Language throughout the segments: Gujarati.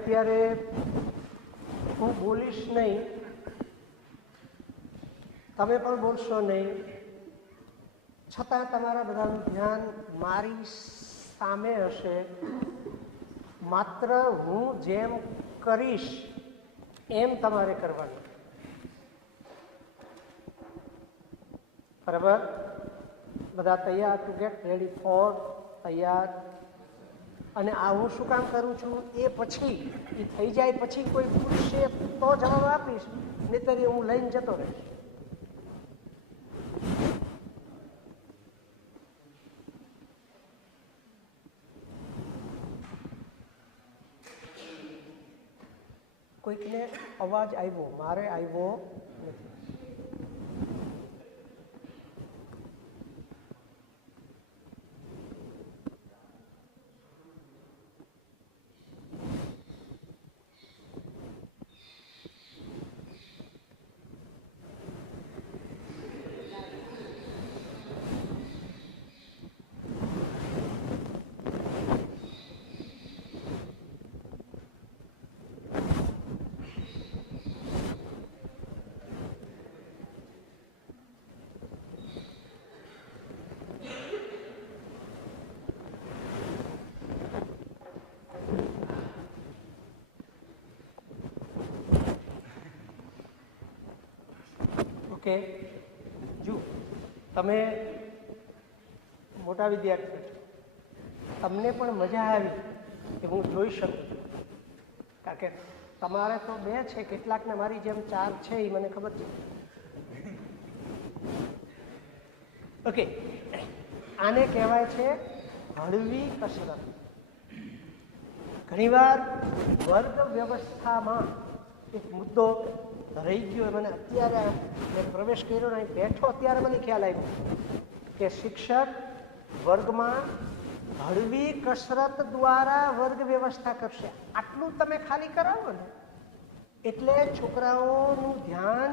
અત્યારે હું બોલીશ નહીં, તમે પણ બોલશો નહીં, છતાં તમારા બધાનું ધ્યાન મારી સામે હશે. માત્ર હું જેમ કરીશ એમ તમારે કરવાનું. બરાબર? બધા તૈયાર? ટુ ગેટ રેડી ફોર તૈયાર. અને આ હું શું કામ કરું છું એ પછી એ થઈ જાય પછી કોઈ પૂછશે તો જવાબ આપીશ, નહીંતર હું લઈને જતો રહીશ. કોઈકને અવાજ આવ્યો, મારે આવ્યો નથી. ઓકે, જુઓ, તમે મોટા વિદ્યાર્થી, તમને પણ મજા આવી કે હું જોઈ શકું, કારણ કે તમારે તો 2 છે, કેટલાકને મારી જેમ 4 છે, એ મને ખબર છે. ઓકે, આને કહેવાય છે હળવી કસરત. ઘણીવાર વર્ગ વ્યવસ્થામાં એક મુદ્દો રહી ગયો, મને અત્યારે મેં પ્રવેશ કર્યો ને બેઠો ત્યારે મને ખ્યાલ આવ્યો કે શિક્ષક વર્ગમાં હળવી કસરત દ્વારા વર્ગ વ્યવસ્થા કરશે. આટલું તમે ખાલી કરાવો ને એટલે છોકરાઓનું ધ્યાન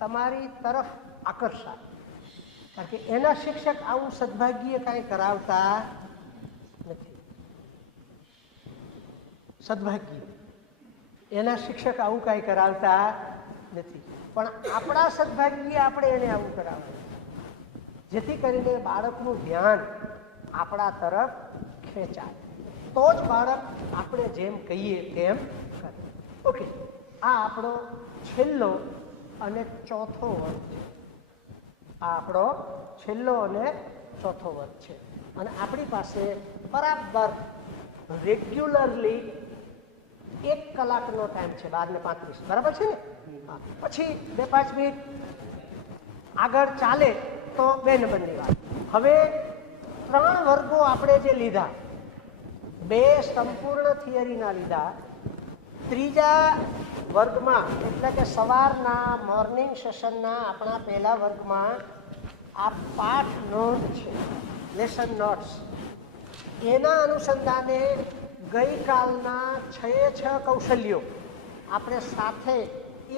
તમારી તરફ આકર્ષાય. કારણ કે એના શિક્ષક આવું સદભાગ્ય કાંઈ કરાવતા નથી. સદભાગ્ય એના શિક્ષક આવું કાંઈ કરાવતા નથી, પણ આપણા સદભાગ્ય આપણે એને આવું કરાવવું, જેથી કરીને બાળકનું ધ્યાન આપણા તરફ ખેંચાય, તો જ બાળક આપણે જેમ કહીએ તેમ કરે. ઓકે, આ આપણો છેલ્લો અને ચોથો વર્ગ છે. આ આપણો છેલ્લો અને ચોથો વર્ગ છે. અને આપણી પાસે બરાબર રેગ્યુલરલી 1 કલાકનો ટાઈમ છે, 12:35, બરાબર છે ને? હા, પછી 2-5 મિનિટ આગળ ચાલે તો 2 નંબરની વાત. હવે 3 વર્ગો આપણે જે લીધા, 2 સંપૂર્ણ થિયરીના લીધા, ત્રીજા વર્ગમાં એટલે કે સવારના મોર્નિંગ સેશનના આપણા પહેલા વર્ગમાં આ પાઠ નોંધ છે, લેસન નોટ્સ, એના અનુસંધાને ગઈકાલના 6 કૌશલ્યો આપણે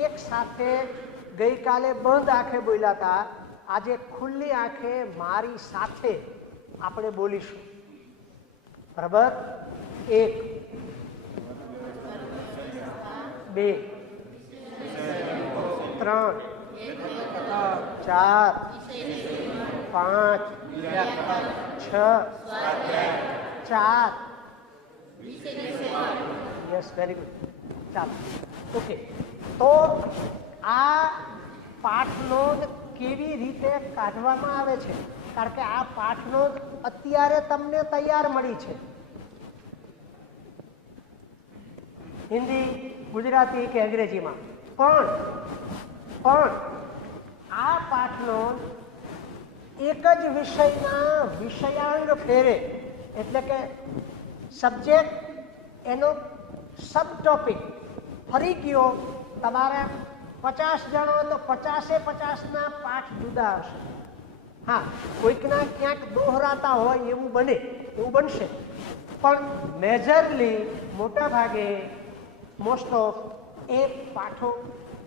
એક સાથે ગઈકાલે બંધ આંખે બોલ્યા હતા, આજે ખુલ્લી આંખે મારી સાથે આપણે બોલીશું. બરાબર? 1, 2, 3, 4, 5, 6, 4. Yes, very good. ચાલો, ઓકે. તો આ પાઠનોંધ કેવી રીતે કાઢવામાં આવે છે? કારણ કે આ પાઠનોંધ અત્યારે તમને તૈયાર મળી છે, હિન્દી, ગુજરાતી કે અંગ્રેજીમાં, પણ આ પાઠનોંધ એક જ વિષયના વિષયાંગ ફેરે, એટલે કે સબ્જેક્ટ એનો સબ ટોપિક ફરી ગયો. તમારે 50 જણો તો 50-50ના પાઠ જુદા હશે. હા, કોઈકના ક્યાંક દોહરાતા હોય એવું બનશે, પણ મેજરલી મોટા ભાગે મોસ્ટ ઓફ એ પાઠો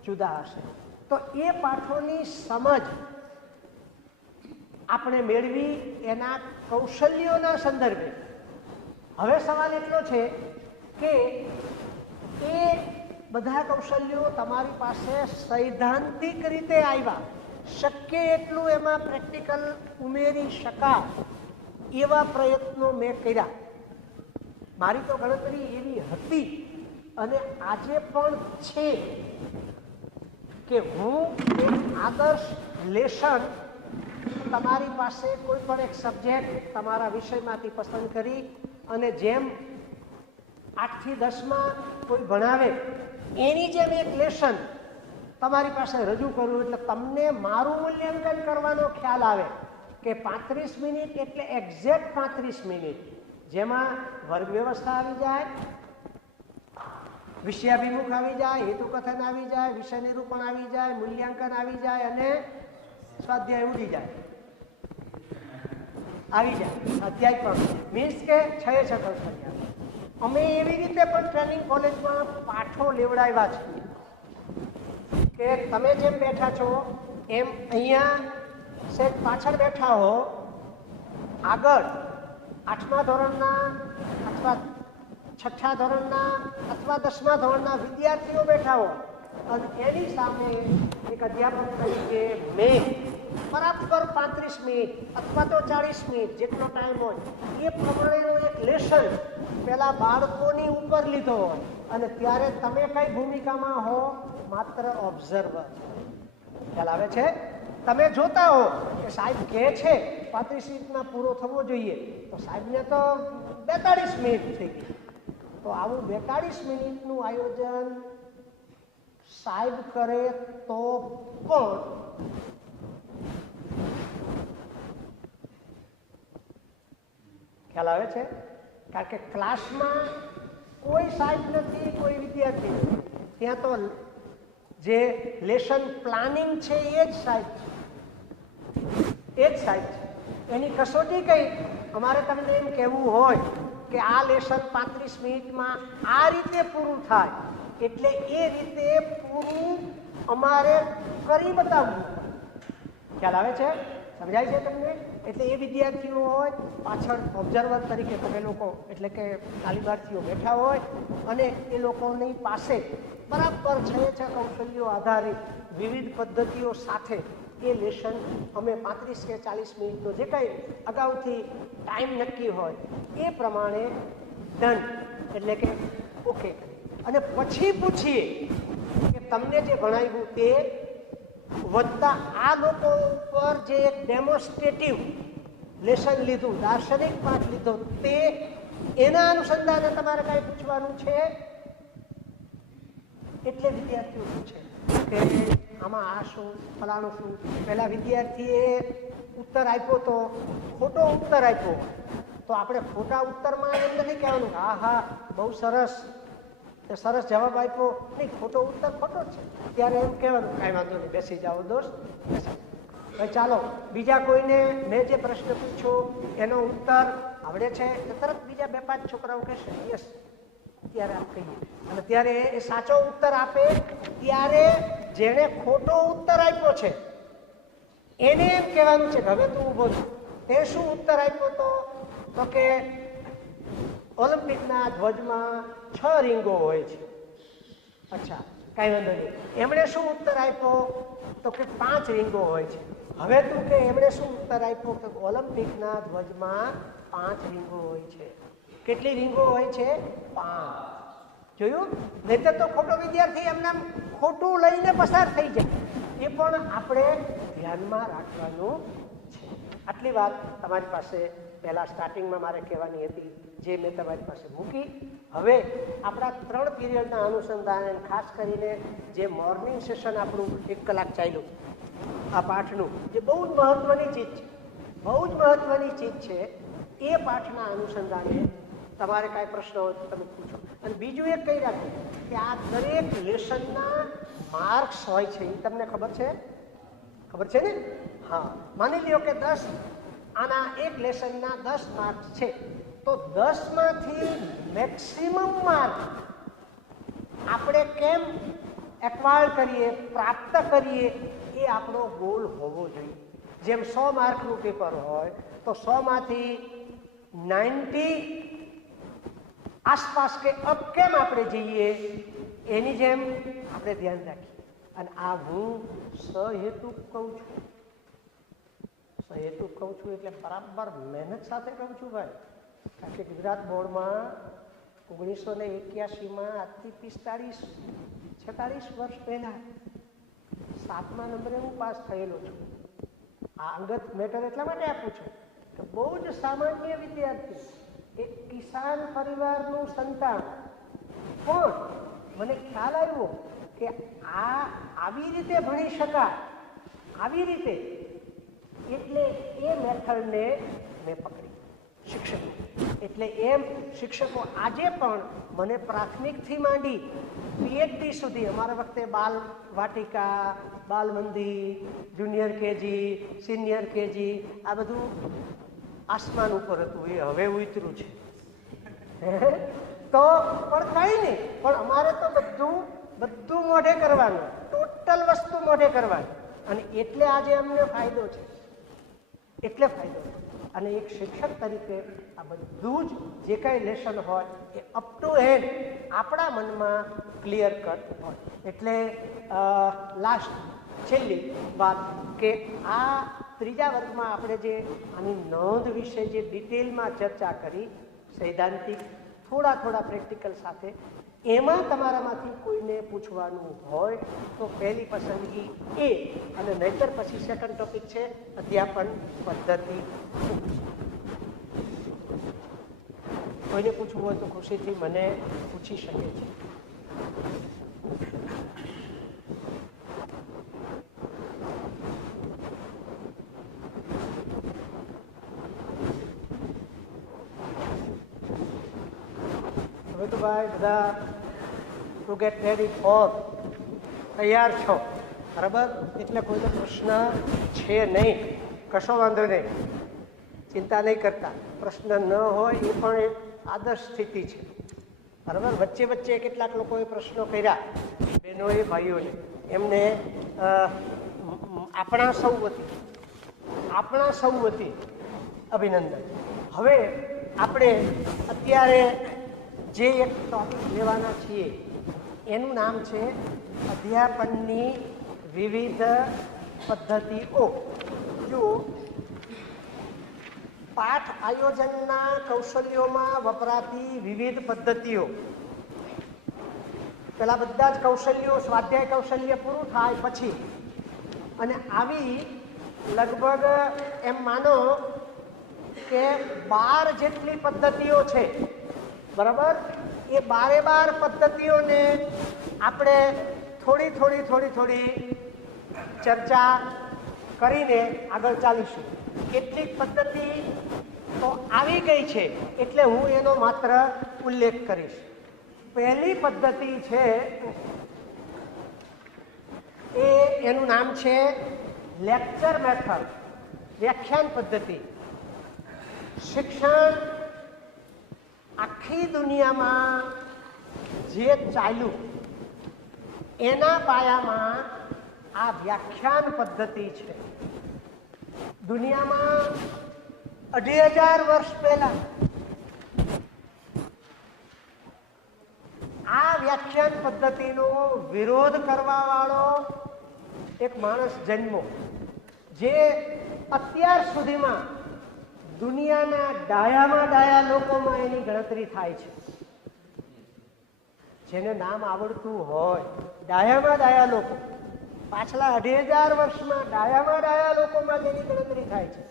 જુદા હશે. તો એ પાઠોની સમજ આપણે મેળવી એના કૌશલ્યોના સંદર્ભે. હવે સવાલ એટલો છે કે બધા કૌશલ્યો તમારી પાસે સૈદ્ધાંતિક રીતે આવ્યા, શક્ય એટલું એમાં પ્રેક્ટિકલ ઉમેરી શકાય એવા પ્રયત્નો મેં કર્યા. મારી તો ગણતરી એવી હતી અને આજે પણ છે કે હું એક આદર્શ લેશન તમારી પાસે કોઈ પણ એક સબ્જેક્ટ તમારા વિષયમાંથી પસંદ કરી અને જેમ 8 થી 10માં કોઈ ભણાવે એની જેમ એક લેશન તમારી પાસે રજૂ કરું, એટલે તમને મારું મૂલ્યાંકન કરવાનો ખ્યાલ આવે કે 35 મિનિટ એટલે એક્ઝેક્ટ 35 મિનિટ, જેમાં વર્ગ વ્યવસ્થા આવી જાય, વિષયાભિમુખ આવી જાય, હેતુકથન આવી જાય, વિષય નિરૂપણ આવી જાય, મૂલ્યાંકન આવી જાય અને સ્વાધ્યાય ઉડી જાય, આવી જાય અધ્યાય પણ. મીન્સ કે 6 કૌશલ્ય. અમે એવી રીતે પણ ટ્રેનિંગ કોલેજમાં પાઠો લેવડાવ્યા છે કે તમે જેમ બેઠા છો એમ અહીંયા સેટ પાછળ બેઠા હો, આગળ 8મા ધોરણના અથવા 6ઠ્ઠા ધોરણના અથવા 10મા ધોરણના વિદ્યાર્થીઓ બેઠા હો અને એની સામે એક અધ્યાપક તરીકે મેં બરાબર 35 મિનિટ અથવા તો 40 મિનિટ જેટલો ટાઈમ હોય એ પ્રમાણેનો એક લેશન પેલા બાળકોની ઉપર લીધો હોય અને ત્યારે તમે કઈ ભૂમિકામાં હો? માત્ર ઓબ્ઝર્વર. ખ્યાલ આવે છે? તમે જોતા હો કે સાહેબ કહે છે 35 મિનિટમાં પૂરો થવો જોઈએ, તો સાહેબને તો 42 મિનિટ થઈ ગઈ. તો આવું 42 મિનિટનું આયોજન સાહેબ કરે તો પણ ખ્યાલ આવે છે? કારણ કે ક્લાસમાં કોઈ સાહેબ નથી, કોઈ વિદ્યાર્થી નથી, ત્યાં તો જે લેશન પ્લાનિંગ છે એ જ સાહેબ છે, એ જ સાહેબ છે. એની કસોટી કઈ? અમારે તમને એમ કહેવું હોય કે આ લેશન 35 મિનિટમાં આ રીતે પૂરું થાય, એટલે એ રીતે પૂરું અમારે કરી બતાવવું. ખ્યાલ આવે છે? સમજાય છે તમને? એટલે એ વિદ્યાર્થીઓ હોય પાછળ ઓબ્ઝર્વર તરીકે તમે લોકો એટલે કે તાલીમાર્થીઓ બેઠા હોય અને એ લોકોની પાસે બરાબર 6 કૌશલ્યો આધારિત વિવિધ પદ્ધતિઓ સાથે એ લેશન અમે 35 કે 40 મિનિટનો જે કંઈ અગાઉથી ટાઈમ નક્કી હોય એ પ્રમાણે ડન એટલે કે ઓકે. અને પછી પૂછીએ કે તમને જે ભણાવ્યું તે વધતા આ લોકો ઉપર જે એક ડેમોન્સ્ટ્રેટિવ લેશન લીધું, દાર્શનિક પાઠ લીધો, તે એના અનુસંધાને તમારે કાંઈ પૂછવાનું છે? એટલે વિદ્યાર્થીઓ પૂછે કે આમાં આ શું, ફલાણું શું. પહેલા વિદ્યાર્થીએ ઉત્તર આપ્યો તો ખોટો ઉત્તર આપ્યો તો આપણે ખોટા ઉત્તરમાં એમ નથી કહેવાનું હા હા બહુ સરસ, સરસ જવાબ આપ્યો, નહીં ખોટો ઉત્તર ખોટો છે, ત્યારે એમ કહેવાનું કાંઈ વાંધો નહીં, બેસી જાઓ દોસ્ત. ચાલો બીજા કોઈને મેં જે પ્રશ્ન પૂછ્યો એનો ઉત્તર આવડે છે તો તરત બીજા 2-5 છોકરાઓ કહેશે યસ, ત્યારે આપ કહીએ. અને ત્યારે એ સાચો ઉત્તર આપે ત્યારે જેણે ખોટો ઉત્તર આપ્યો છે એને એમ કહેવાનું છે કે હવે તું ઊભો છો, તે શું ઉત્તર આપ્યો તો કે ઓલિમ્પિકના ધ્વજમાં 6 રીંગો હોય છે. અચ્છા કાંઈ વાંધો નહીં. એમણે શું ઉત્તર આપ્યો તો કે 5 રીંગો હોય છે. હવે તું કે એમણે શું ઉત્તર આપ્યો કે ઓલિમ્પિકના ધ્વજમાં 5 રીંગો હોય છે. કેટલી રીંગો હોય છે? 5. જોયું? નહીંતર તો ખોટો વિદ્યાર્થી એમને ખોટું લઈને પસાર થઈ જાય. એ પણ આપણે ધ્યાનમાં રાખવાનું છે. આટલી વાત તમારી પાસે પહેલા સ્ટાર્ટિંગમાં મારે કહેવાની હતી, જે મેં તમારી પાસે મૂકી. હવે આપણા 3 પીરિયડના અનુસંધાને ખાસ કરીને જે મોર્નિંગ સેશન આપણું 1 કલાક ચાલ્યું આ પાઠનું, જે બહુ જ મહત્વની ચીજ છે, બહુ જ મહત્વની ચીજ છે, એ પાઠના અનુસંધાને તમારે કાંઈ પ્રશ્ન હોય તો તમે પૂછો. અને બીજું એક કહી રાખો કે આ દરેક લેસનના માર્ક્સ હોય છે, એ તમને ખબર છે? ખબર છે ને? હા, માની લ્યો કે 10 આના એક લેસનના 10 માર્ક્સ છે, તો 10માંથી મેક્સિમમ માર્ક આપણે કેમ એક્વાયર કરીએ, પ્રાપ્ત કરીએ, એ આપણો ગોલ હોવો જોઈએ. જેમ 100 માર્કનું પેપર હોય તો 100માંથી 90 આસપાસ કે અપ કેમ આપણે જઈએ, એની જેમ આપણે ધ્યાન રાખીએ. અને આ હું સહેતુક કહું છું. સહેતુક કહું છું એટલે બરાબર મહેનત સાથે કહું છું ભાઈ. કારણ કે ગુજરાત બોર્ડમાં 1981માં આજથી 46 વર્ષ પહેલા 7મા નંબરે હું પાસ થયેલો છું. આ અંગત મેટર એટલા માટે આપું છું કે બહુ જ સામાન્ય વિદ્યાર્થી, એક કિસાન પરિવારનું સંતાન, પણ મને ખ્યાલ આવ્યો કે આવી રીતે ભણી શકાય, આવી રીતે, એટલે એ મેથડને મેં પકડી. શિક્ષકો એટલે એમ શિક્ષકો આજે પણ મને પ્રાથમિકથી માંડી પીએચડી સુધી, અમારા વખતે બાલ વાટિકા, બાલ મંદિર, જુનિયર કેજી, સિનિયર કેજી, આ બધું આસમાન ઉપર હતું, એ હવે ઉતર્યું છે. તો પણ કંઈ નહીં, પણ અમારે તો બધું મોઢે કરવાનું, ટોટલ વસ્તુ મોઢે કરવાની. અને એટલે આજે અમને ફાયદો છે, એટલે ફાયદો છે. અને એક શિક્ષક તરીકે આ બધું જ જે કાંઈ લેસન હોય એ અપ ટુ એન્ડ આપણા મનમાં ક્લિયર કટ હોય. એટલે છેલ્લી વાત કે આ ત્રીજા વર્ગમાં આપણે જે આની નોંધ વિશે જે ડિટેલમાં ચર્ચા કરી, સૈદ્ધાંતિક, થોડા પ્રેક્ટિકલ સાથે, એમાં તમારામાંથી કોઈને પૂછવાનું હોય તો પહેલી પસંદગી એ, અને નહીતર પછી સેકન્ડ ટોપિક છે અધ્યાપન પદ્ધતિ. કોઈને પૂછવું હોય તો ખુશીથી મને પૂછી શકે છે. હવે તો ભાઈ બધા ટુ ગેટ રેડી ફોર, તૈયાર છો, બરાબર? એટલે કોઈનો પ્રશ્ન છે નહીં, કશો વાંધો નહીં, ચિંતા નહીં કરતા. પ્રશ્ન ન હોય એ પણ એક આદર્શ સ્થિતિ છે, બરાબર? વચ્ચે કેટલાક લોકોએ પ્રશ્નો કર્યા, બહેનોએ, ભાઈઓને, એમને આપણા સૌ વતી અભિનંદન. હવે આપણે અત્યારે જે એક ટોપિક લેવાના છીએ એનું નામ છે અધ્યાપનની વિવિધ પદ્ધતિઓ. જો પાઠ આયોજનના કૌશલ્યોમાં વપરાતી વિવિધ પદ્ધતિઓ, પેલા બધા જ કૌશલ્યો, સ્વાધ્યાય કૌશલ્ય પૂરું થાય પછી, અને આવી લગભગ એમ માનો કે 12 જેટલી પદ્ધતિઓ છે, બરાબર? એ 12 પદ્ધતિઓને આપણે થોડી ચર્ચા કરીને આગળ ચાલીશું. કેટલીક પદ્ધતિ તો આવી ગઈ છે એટલે હું એનો માત્ર ઉલ્લેખ કરીશ. પહેલી પદ્ધતિ છે એનું નામ છે લેક્ચર મેથડ, વ્યાખ્યાન પદ્ધતિ. શિક્ષણ આખી દુનિયામાં જે ચાલ્યું એના પાયામાં આ વ્યાખ્યાન પદ્ધતિ છે. દુનિયામાં 2500 વર્ષ પહેલા આ વ્યાખ્યાન પદ્ધતિનો વિરોધ કરવા વાળો એક માણસ જન્મો, જે અત્યાર સુધીમાં દુનિયાના ડાયા લોકોમાં એની ગણતરી થાય છે. જેને નામ આવડતું હોય, ડાયા લોકો, પાછલા 2500 વર્ષમાં ડાયા લોકોમાં જેની ગણતરી થાય છે,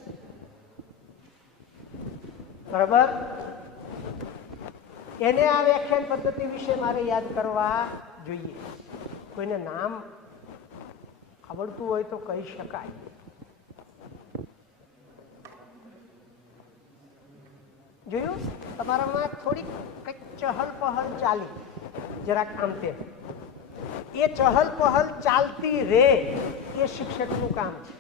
બરાબર? એને આ વ્યાખ્યાન પદ્ધતિ વિશે મારે યાદ કરવા જોઈએ. કોઈને નામ આવડતું હોય તો કહી શકાય. જોયું? તમારામાં થોડીક કંઈક ચહલ પહલ ચાલી, જરાક આમ તેમ. એ ચહલ પહલ ચાલતી રહે એ શિક્ષકનું કામ છે.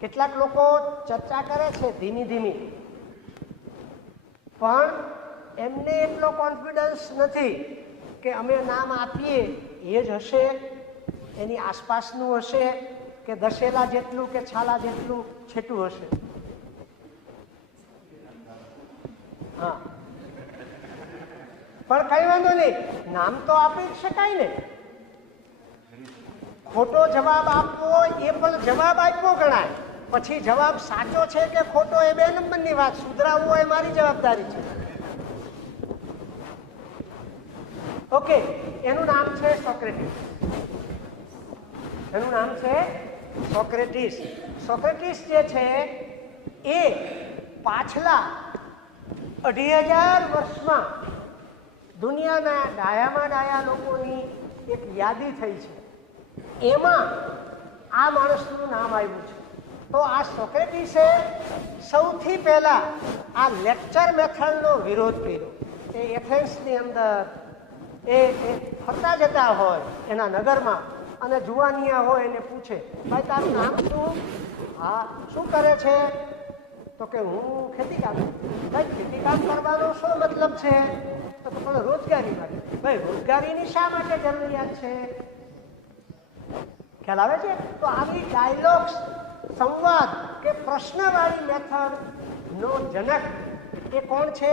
કેટલાક લોકો ચર્ચા કરે છે ધીમી, પણ એમને એટલો કોન્ફિડન્સ નથી કે અમે નામ આપીએ એ જ હશે, એની આસપાસનું હશે, કે દશેલા જેટલું કે છાલા જેટલું છેટું હશે. હા, પણ કઈ વાંધો નહીં, નામ તો આપી જ શકાય ને. ખોટો જવાબ આપવો એ પણ જવાબ આપ્યો ગણાય. પછી જવાબ સાચો છે કે ખોટો એ 2 નંબરની વાત. સુધરાવવો એ મારી જવાબદારી છે. ઓકે, એનું નામ છે સોક્રેટિસ. એનું નામ છે સોક્રેટિસ. સોક્રેટિસ જે છે એ પાછલા 2500 વર્ષમાં દુનિયાના ડાયામાં ડાયા લોકોની એક યાદી થઈ છે. એમાં આ માણસનું નામ આવ્યું છે. તો આ સોક્રેટિસે સૌથી પહેલા આ લેક્ચર મેથડનો વિરોધ કર્યો. એ એથેન્સની અંદર એ ફરતા જતા હોય એના નગરમાં અને જુવાનિયા હોય એને પૂછે, ભાઈ તારું નામ શું? હા, શું કરે છે? તો કે હું ખેતી કામ. ભાઈ ખેતી કામ કરવાનો શું મતલબ છે? તો પણ રોજગારી માટે. ભાઈ રોજગારીની શા માટે જરૂરિયાત છે? ખ્યાલ આવે છે? તો આવી ડાયલોગ્સ, સંવાદ કે પ્રશ્નવાળી મેથડ નો જનક એ કોણ છે?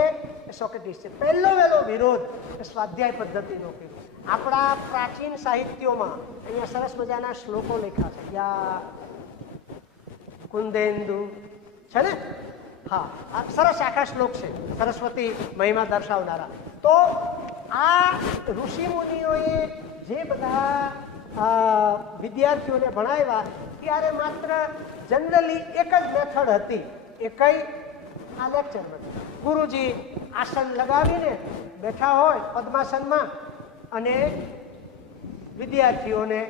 એ સોક્રેટિસ છે. પહેલો વિરોધ એ સ્વાધ્યાય પદ્ધતિનો કર્યો. આપણા પ્રાચીન સાહિત્યોમાં અહીંયા સરસ મજાના શ્લોકો લખ્યા છે. યા કુંદેન્દુ છે ને? હા, આ સરસ આખા શ્લોક છે, સરસ્વતી મહિમા દર્શાવનારા. તો આ ઋષિ મુનિઓએ જે બધા વિદ્યાર્થીઓને ભણાવ્યા ત્યારે માત્ર જનરલી એક જ મેથડ હતી. એ કઈ? આ લેક્ચર મેથડ. ગુરુજી આસન લગાવીને બેઠા હોય પદ્માસનમાં અને વિદ્યાર્થીઓને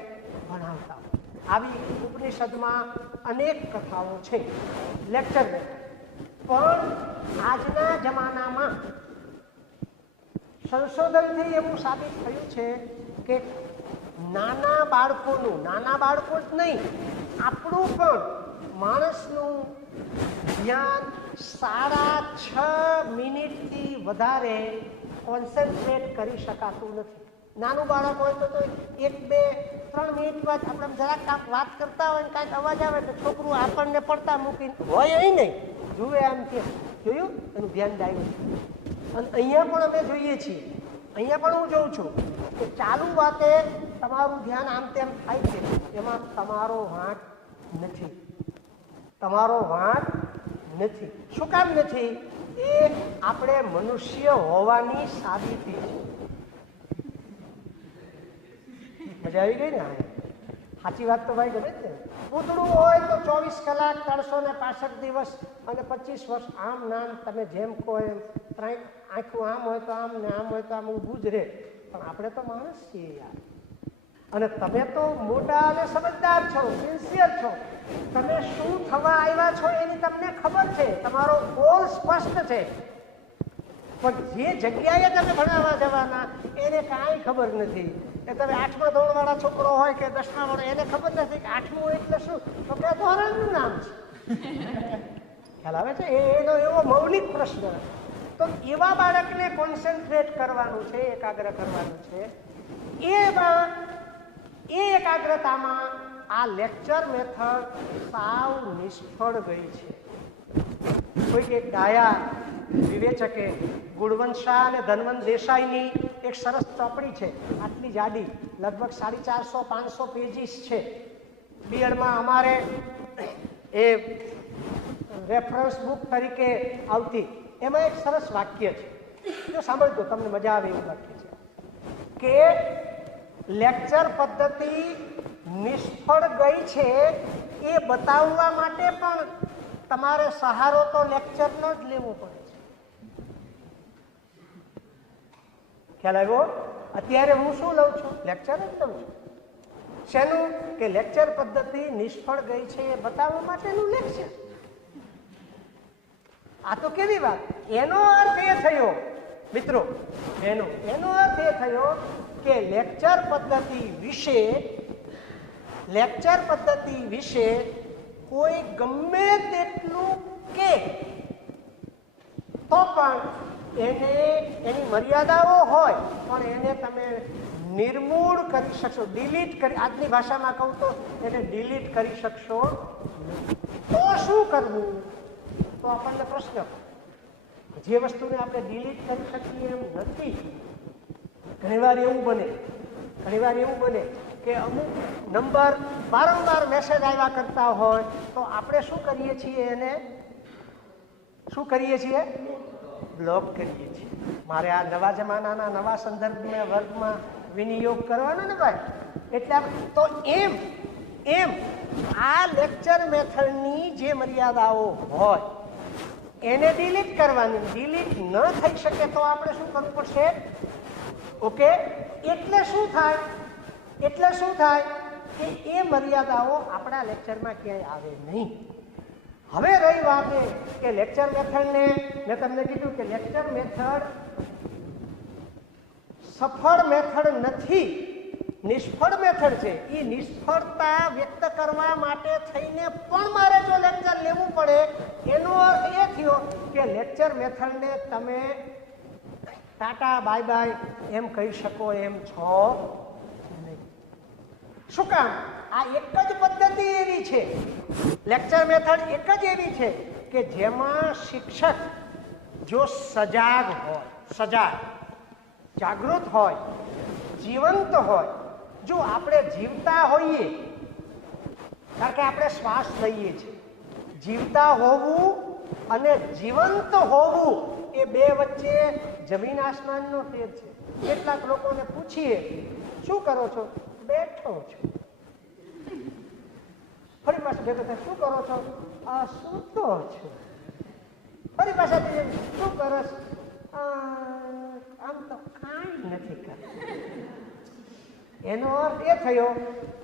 ભણાવતા. આવી ઉપનિષદમાં અનેક કથાઓ છે લેક્ચર મેથડ. પણ આજના જમાનામાં સંશોધનથી એવું સાબિત થયું છે કે નાના બાળકોનું, નાના બાળકો જ નહીં, આપણું પણ માણસનું ધ્યાન 6.5 મિનિટથી વધારે કોન્સન્ટ્રેટ કરી શકાતું નથી. નાનું બાળક હોય તો 1, 2, 3 મિનિટમાં જ આપણે જરાક કાંઈક વાત કરતા હોય ને કાંઈક અવાજ આવે તો છોકરું આપણને પડતા મૂકીને હોય અહીં નહીં, જુએ આમ કે જોયું, એનું ધ્યાન ડાયું. અને અહીંયા પણ અમે જોઈએ છીએ, અહીંયા પણ હું જોઉં છું કે ચાલુ વાતે તમારું ધ્યાન આમ તેમ થાય છે, એમાં તમારો વાંક નથી. તમારો વાંક નથી. શું કામ નથી? એ આપણે મનુષ્ય હોવાની સાબિતી છે. મજા આવી ગઈ ને? સાચી વાત તો ભાઈ ગમે જ ને. પૂતળું હોય તો 24 કલાક 365 દિવસ અને 25 વર્ષ આમ નામ તમે જેમ કહો એમ, આંખું આમ હોય તો આમ ને આમ હોય તો આમ ઊભું જ રહે. પણ આપણે તો માણસ છીએ યાર. અને તમે તો મોટા અને સમજદાર છો, સિન્સિયર છો. તમે શું થવા આવ્યા છો એની તમને ખબર છે, તમારો ગોલ સ્પષ્ટ છે. પણ જે જગ્યાએ તમે ભણાવવા જવાના એને કાંઈ ખબર નથી. એ તમે 8મા ધોરણવાળા છોકરો હોય કે 10મા વાળો, એને ખબર નથી કે 8મું એટલે શું, તો કે ધોરણનું નામ છે. ખ્યાલ આવે છે? એનો એવો મૌલિક પ્રશ્ન. તો એવા બાળકને કોન્સન્ટ્રેટ કરવાનું છે, એકાગ્ર કરવાનું છે. એ એકાગ્રતામાં આ લેક્ચર મેથડ સાવ નિષ્ફળ ગઈ છે. કોઈ એક ડાયા વિવેચકે ગુણવંત શાહ અને ધનવંત દેસાઈની એક સરસ ચોપડી છે, આટલી જાડી, લગભગ 450-500 પેજીસ છે. બીએડમાં અમારે એ રેફરન્સ બુક તરીકે આવતી. એમાં એક સરસ વાક્ય છે, જો સાંભળજો તમને મજા આવે એવું વાક્ય છે કે લેક્ચર પદ્ધતિ નિષ્ફળ ગઈ છે એ બતાવવા માટે પણ તમારે સહારો તો લેક્ચરનો જ લેવો પડે છે. ખ્યાલ આવ્યો? અત્યારે હું શું લઉં છું? લેક્ચર જ લઉં છું. શેનું? કે લેક્ચર પદ્ધતિ નિષ્ફળ ગઈ છે એ બતાવવા માટેનું લેક્ચર. આ તો કેવી વાત! એનો અર્થ એ થયો મિત્રો, એનો અર્થ એ થયો કે લેક્ચર પદ્ધતિ વિશે કોઈ ગમે તેટલું કે તો પણ એની મર્યાદાઓ હોય, પણ એને તમે નિર્મૂળ કરી શકશો, ડિલીટ કરી, આજની ભાષામાં કહું તો એને ડિલીટ કરી શકશો. તો શું કરવું? તો આપણને પ્રશ્ન, જે વસ્તુને આપણે ડિલીટ કરી શકીએ એમ નથી. ઘણીવાર એવું બને કે અમુક નંબર વારંવાર મેસેજ આવ્યા કરતા હોય તો આપણે શું કરીએ છીએ, એને શું કરીએ છીએ, બ્લોક કરીએ છીએ. મારે આ નવા જમાનાના નવા સંદર્ભમાં વર્ગમાં વિનિયોગ કરવાનો ને ભાઈ, એટલે તો એમ આ લેક્ચર મેથડની જે મર્યાદાઓ હોય એને ડિલીટ કરવાની. ડિલીટ ન થઈ શકે તો આપણે શું કરવું પડશે? ઓકે, એટલે શું થાય કે એ મર્યાદાઓ આપણા લેક્ચરમાં ક્યાંય આવે નહીં. હવે રહી વાત એ કે લેક્ચર મેથડને મેં તમને કીધું કે લેક્ચર મેથડ સફળ મેથડ નથી, નિષ્ફળ મેથડ છે. એ નિષ્ફળતા વ્યક્ત કરવા માટે થઈને પણ મારે જો લેક્ચર લેવું પડે એનો અર્થ એ થયો કે લેક્ચર મેથડને તમે ટાટા બાય બાય એમ કહી શકો એમ છો નહીં. શું કામ? આ એક જ પદ્ધતિ એવી છે, લેક્ચર મેથડ એક જ એવી છે કે જેમાં શિક્ષક જો સજાગ હોય, જાગૃત હોય, જીવંત હોય, જો આપણે જીવતા હોઈએ, કારણ કે આપણે શ્વાસ લઈએ છીએ, જીવતા હોવું અને જીવંત હોવું એ બે વચ્ચે જમીન આસમાનનો ફેર છે. કેટલાક લોકોને પૂછીએ શું કરો છો? બેઠો છું. ફરી પાછું ભેગો થાય શું કરો છો? સૂતો છું. ફરી પાછા શું કરો છો? આમ તો કાંઈ નથી કરતો. એનો અર્થ એ થયો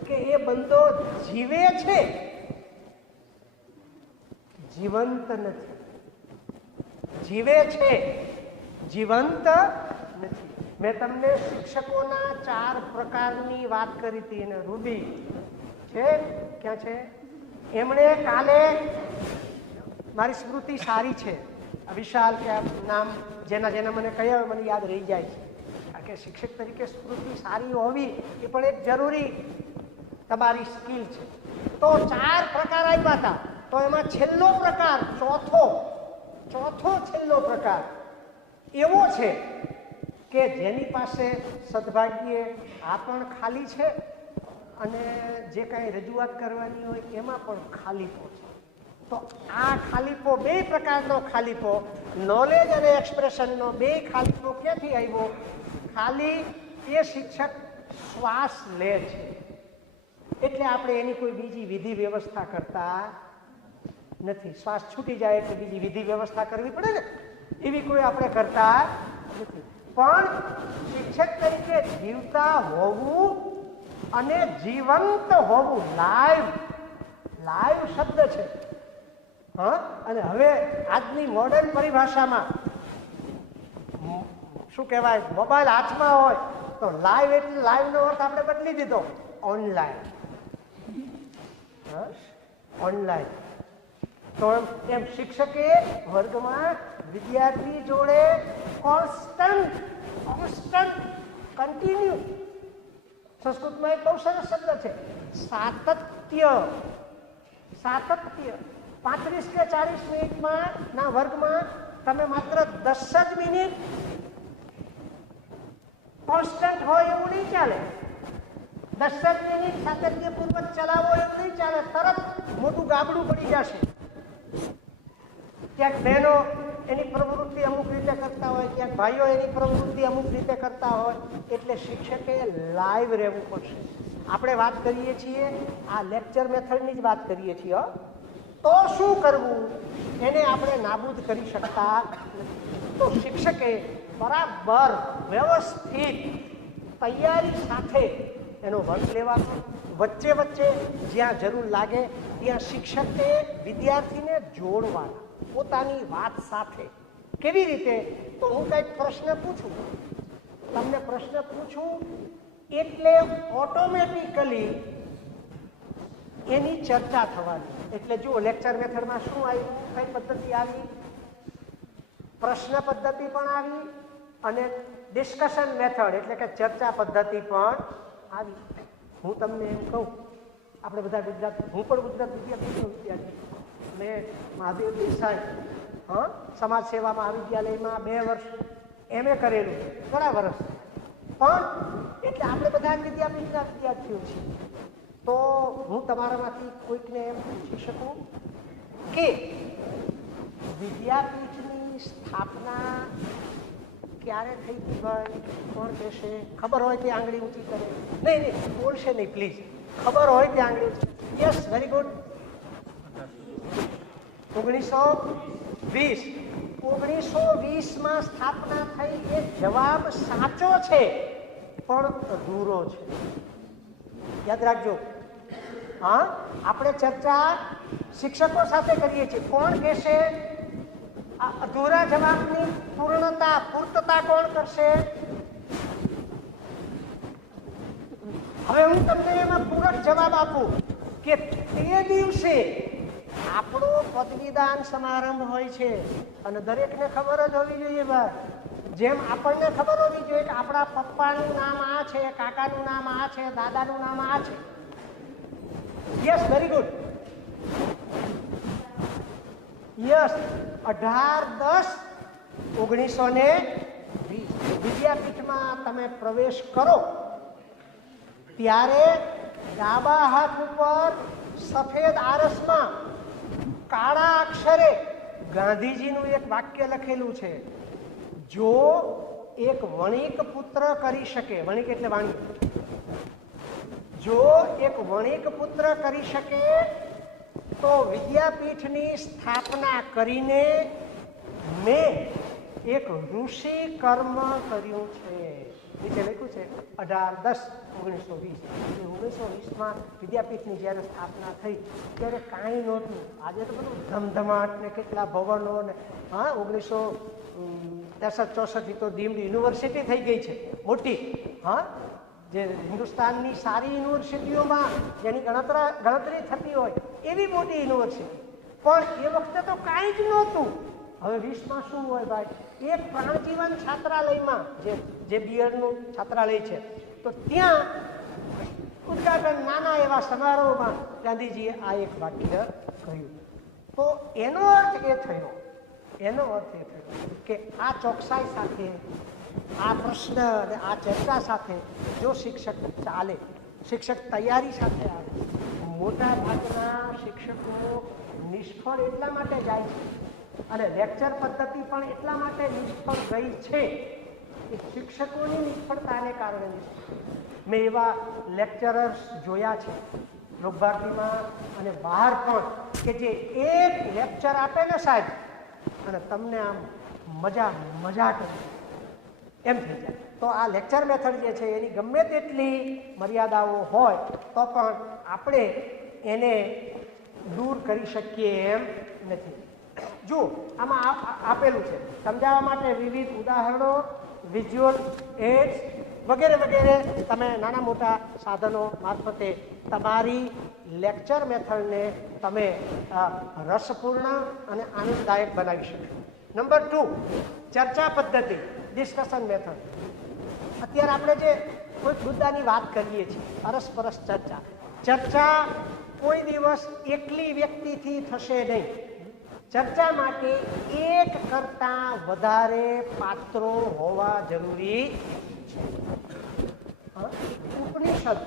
કે એ બંદો જીવે છે, જીવંત નથી. જીવે છે, જીવંત નથી. મેં તમને શિક્ષકોના 4 પ્રકારની વાત કરી હતી. એને રૂબી છે, ક્યાં છે? એમણે કાલે, મારી સ્મૃતિ સારી છે, વિશાલ કે નામ જેના મને કહ્યા મને યાદ રહી જાય છે. કારણ કે શિક્ષક તરીકે સ્મૃતિ સારી હોવી એ પણ એક જરૂરી તમારી સ્કિલ છે. તો 4 પ્રકાર આપ્યા હતા. તો એમાં છેલ્લો પ્રકાર, ચોથો છેલ્લો પ્રકાર એવો છે કે જેની પાસે સદભાગ્યે આ પણ ખાલી છે અને જે કાંઈ રજૂઆત કરવાની હોય એમાં પણ ખાલીપો છે. તો આ ખાલીપો, 2 પ્રકારનો ખાલીપો, નોલેજ અને એક્સપ્રેશનનો 2 ખાલીપો ક્યાંથી આવ્યો? ખાલી એ શિક્ષક શ્વાસ લે છે એટલે આપણે એની કોઈ બીજી વિધિ વ્યવસ્થા કરતા નથી. શ્વાસ છૂટી જાય એટલે બીજી વિધિ વ્યવસ્થા કરવી પડે ને, એવી કોઈ આપણે કરતા નથી. પણ શિક્ષક તરીકે જીવતા હોવું અને જીવંત હોવું, લાઈવ શબ્દ છે. હા, અને હવે આજની મોડર્ન પરિભાષામાં શું કહેવાય, મોબાઈલ હાથમાં હોય તો લાઈવ એટલે લાઈવનો અર્થ આપણે બદલી દીધો, ઓનલાઈન. ઓનલાઈન. તો એમ શિક્ષકે વર્ગમાં વિદ્યાર્થી જોડે કોન્સ્ટન્ટ, કન્ટિન્યુ, સંસ્કૃતમાં એક બહુ સરસ શબ્દ છે સાતત્ય. 35 કે 40 મિનિટમાં ના વર્ગમાં તમે માત્ર 10 જ મિનિટ કોન્સ્ટન્ટ હોય એવું નહીં ચાલે. 10 જ મિનિટ સાતત્યપૂર્વક ચલાવો એવું નહીં ચાલે. તરત મોટું ગાબડું પડી જશે. ક્યાંક બહેનો એની પ્રવૃત્તિ અમુક રીતે કરતા હોય, ક્યાંક ભાઈઓ એની પ્રવૃત્તિ અમુક રીતે કરતા હોય. એટલે શિક્ષકે લાઈવ રહેવું પડશે. આપણે વાત કરીએ છીએ આ લેક્ચર મેથડની જ વાત કરીએ છીએ. તો શું કરવું એને આપણે નાબૂદ કરી શકતા નથી. તો શિક્ષકે બરાબર વ્યવસ્થિત તૈયારી સાથે એનો વર્ગ લેવાનો. વચ્ચે જ્યાં જરૂર લાગે ત્યાં શિક્ષકે વિદ્યાર્થીને જોડવાના પોતાની વાત સાથે. કેવી રીતે? તો હું કંઈક પ્રશ્ન પૂછું, તમને પ્રશ્ન પૂછું એટલે ઓટોમેટિકલી એની ચર્ચા થવાની. એટલે જુઓ લેક્ચર મેથડમાં શું આવ્યું, કઈ પદ્ધતિ આવી? પ્રશ્ન પદ્ધતિ પણ આવી અને ડિસ્કશન મેથડ એટલે કે ચર્ચા પદ્ધતિ પણ આવી. હું તમને એમ કહું, આપણે બધા ગુજરાત, હું પણ ગુજરાત વિદ્યાર્થી, મેં મહાદેવ દેસાઈ હા, સમાજ સેવામાં આ વિદ્યાલયમાં 2 વર્ષ MA કરેલું છે, ઘણા વર્ષ, પણ એટલે આપણે બધા વિદ્યાપીઠના વિદ્યાર્થીઓ છીએ. તો હું તમારામાંથી કોઈકને એમ પૂછી શકું કે વિદ્યાપીઠની સ્થાપના ક્યારે થઈ હતી ભાઈ? કોણ કહેશે? ખબર હોય તે આંગળી ઊંચી કરે. નહીં, બોલશે નહીં પ્લીઝ. ખબર હોય તે આંગળી ઊંચી. Yes, very good. 1920. 1920માં સ્થાપના થઈ એ જવાબ સાચો છે, પણ અધૂરો છે. યાદ રાખજો. હા, આપણે ચર્ચા શિક્ષકો સાથે કરીએ છીએ. કોણ કહેશે આ અધૂરા જવાબની પૂર્તતા કોણ કરશે? હવે હું તમને એમાં પૂરક જવાબ આપું કે તે દિવસે આપણો પદવીદાન સમારંભ હોય છે અને દરેકને ખબર જ હોવી જોઈએ ભાઈ. જેમ આપણને ખબર હોવી જોઈએ કે આપણા પપ્પાનું નામ આ છે, કાકાનું નામ આ છે, દાદાનું નામ આ છે. Yes, very good. યસ, 18-10-1920 વિદ્યાપીઠમાં તમે પ્રવેશ કરો ત્યારે ડાબા હાથ ઉપર સફેદ આરસમાં કાળા અક્ષરે ગાંધીજીનું એક વાક્ય લખેલું છે, જો એક વણિક પુત્ર કરી શકે, વણિક એટલે વાણિક, જો એક વણિક પુત્ર કરી શકે તો વિદ્યાપીઠની સ્થાપના કરીને મેં એક ઋષિ કર્મ કર્યું છે. નીચે લખ્યું છે 18-10-1920. 1920માં વિદ્યાપીઠની જ્યારે સ્થાપના થઈ ત્યારે કાંઈ નહોતું. આજે તો બધું ધમધમાટ ને કેટલા ભવનો ને. હા, 1963-64 તો ડીમ્ડ યુનિવર્સિટી થઈ ગઈ છે મોટી. હા, જે હિન્દુસ્તાનની સારી યુનિવર્સિટીઓમાં જેની ગણતરી થતી હોય એવી મોટી યુનિવર્સિટી, પણ એ વખતે તો કાંઈ જ નહોતું. હવે 20માં શું હોય ભાઈ? એક પ્રાણજીવન છાત્રાલયમાં, જે બીએડનું છાત્રાલય છે, તો ત્યાં ઉદ્ઘાટન નાના એવા સમારોહમાં ગાંધીજીએ આ એક વાક્ય કહ્યું. તો એનો અર્થ એ થયો કે આ ચોકસાઈ સાથે, આ પ્રશ્ન અને આ ચર્ચા સાથે જો શિક્ષક ચાલે, શિક્ષક તૈયારી સાથે આવે, મોટા ભાગના શિક્ષકો નિષ્ફળ એટલા માટે જાય છે અને લેક્ચર પદ્ધતિ પણ એટલા માટે નિષ્ફળ ગઈ છે કે શિક્ષકોની નિષ્ફળતાને કારણે. મેં એવા લેક્ચરર્સ જોયા છે લોકભારતીમાં અને બહાર પણ કે જે એક લેક્ચર આપે ને સાહેબ, અને તમને આમ મજા કરે એમ થઈ જાય. તો આ લેક્ચર મેથડ જે છે એની ગમે તેટલી મર્યાદાઓ હોય તો પણ આપણે એને દૂર કરી શકીએ એમ નથી. જો આમાં આપેલું છે સમજાવવા માટે વિવિધ ઉદાહરણો, વિઝ્યુઅલ એડ્સ વગેરે વગેરે તમે નાના મોટા સાધનો મારફતે તમારી લેક્ચર મેથડને તમે રસપૂર્ણ અને આનંદદાયક બનાવી શકો. નંબર 2, ચર્ચા પદ્ધતિ, ડિસ્કશન મેથડ. અત્યારે આપણે જે કોઈ મુદ્દાની વાત કરીએ છીએ, અરસપરસ ચર્ચા કોઈ દિવસ એકલી વ્યક્તિથી થશે નહીં. ચર્ચા માટે એક કરતાં વધારે પાત્રો હોવા જરૂરી છે. ઉપનિષદ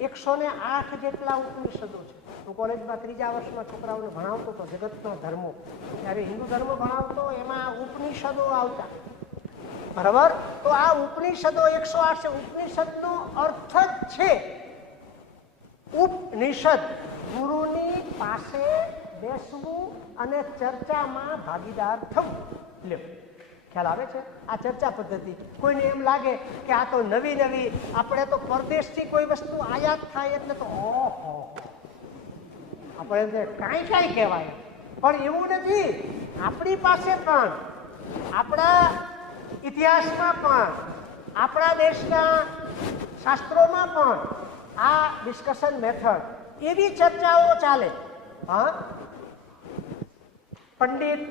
108 જેટલા ઉપનિષદો છે. હું કોલેજમાં 3જા વર્ષમાં છોકરાઓને ભણાવતો હતો જગતનો ધર્મો, ત્યારે હિન્દુ ધર્મ ભણાવતો, એમાં ઉપનિષદો આવતા, બરાબર? તો આ ઉપનિષદો 108 છે. ઉપનિષદનો અર્થ જ છે ઉપનિષદ, ગુરુની પાસે બેસવું અને ચર્ચામાં ભાગીદાર થવું. લ્યો, ખ્યાલ આવે છે? આ ચર્ચા પદ્ધતિ. કોઈને એમ લાગે કે આ તો નવી આપણે તો પરદેશથી કોઈ વસ્તુ આયાત થાય એટલે તો ઓહો આપણે કાંઈ કહેવાય, પણ એવું નથી. આપણી પાસે પણ, આપણા ઇતિહાસમાં પણ, આપણા દેશના શાસ્ત્રોમાં પણ આ ડિસ્કશન મેથડ, એવી ચર્ચાઓ ચાલે. હા, પંડિત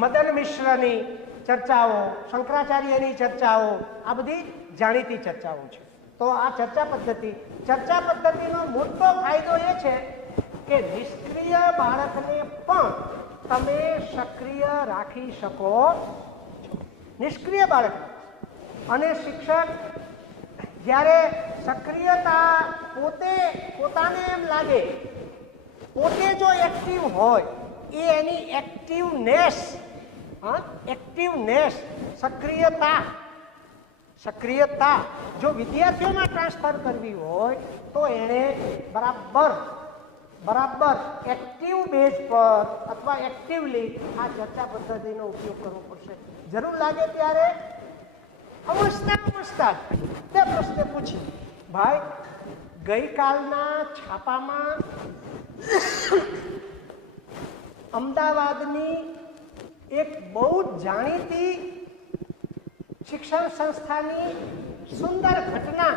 મદન મિશ્રની ચર્ચાઓ, શંકરાચાર્યની ચર્ચાઓ, આ બધી જાણીતી ચર્ચાઓ છે. તો આ ચર્ચા પદ્ધતિનો મોટો ફાયદો એ છે કે નિષ્ક્રિય બાળકને પણ તમે સક્રિય રાખી શકો છો. નિષ્ક્રિય બાળક અને શિક્ષક જ્યારે સક્રિયતા પોતાને એમ લાગે, પોતે જો એક્ટિવ હોય, એ એની એક્ટિવનેસ સક્રિયતા જો વિદ્યાર્થીઓમાં ટ્રાન્સફર કરવી હોય તો એને બરાબર એક્ટિવ બેઝ પર અથવા એક્ટિવલી આ ચર્ચા પદ્ધતિનો ઉપયોગ કરવો પડશે. જરૂર લાગે ત્યારે અવસ્થા તે પ્રશ્ન પૂછી, ભાઈ ગઈકાલના છાપામાં અમદાવાદની એક બહુ જ જાણીતી શિક્ષણ સંસ્થાની સુંદર ઘટના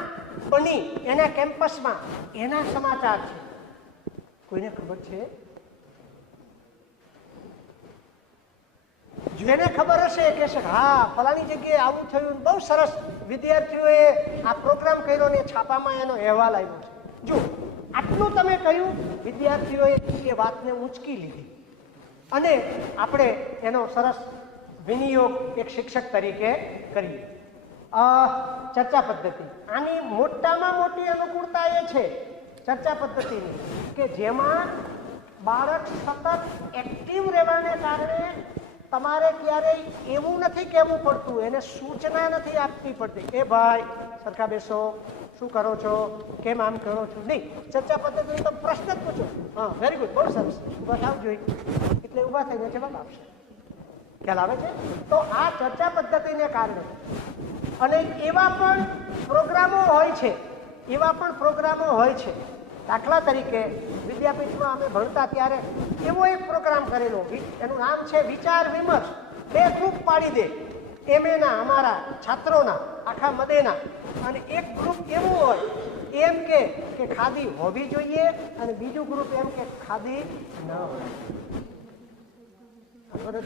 બની એના કેમ્પસમાં, એના સમાચાર છે. કોઈને ખબર છે? જેને ખબર હશે કે હા ફલાણી જગ્યાએ આવું થયું, બહુ સરસ વિદ્યાર્થીઓએ આ પ્રોગ્રામ કર્યો ને છાપામાં એનો અહેવાલ આવ્યો છે. જો આટલું તમે કહ્યું, વિદ્યાર્થીઓએ એ વાતને ઉંચકી લીધી અને આપણે એનો સરસ વિનિયોગ એક શિક્ષક તરીકે કરીએ. ચર્ચા પદ્ધતિ, આની મોટામાં મોટી અનુકૂળતા એ છે ચર્ચા પદ્ધતિની કે જેમાં બાળક સતત એક્ટિવ રહેવાને કારણે તમારે ક્યારેય એવું નથી કહેવું પડતું, એને સૂચના નથી આપવી પડતી કે ભાઈ સરખા બેસો, શું કરો છો, કેમ આમ કરો છો. નહીં, ચર્ચા પદ્ધતિ તો પ્રશ્ન જ પૂછો, હા વેરી ગુડ, બહુ સરસ, ઊભા થાવ જોઈએ એટલે ઊભા થઈને જવાબ આપશે. ખ્યાલ આવે છે? તો આ ચર્ચા પદ્ધતિને કારણે અને એવા પણ પ્રોગ્રામો હોય છે. દાખલા તરીકે વિદ્યાપીઠમાં અમે ભણતા ત્યારે એવો એક પ્રોગ્રામ કરેલો, એનું નામ છે વિચાર વિમર્શ. 2 ગ્રુપ પાડી દે, એમએના અમારા છાત્રોના આખા મદેના, અને એક ગ્રુપ એવું હોય એમ કે ખાદી હોવી જોઈએ અને બીજું ગ્રુપ એમ કે ખાદી ન હોય.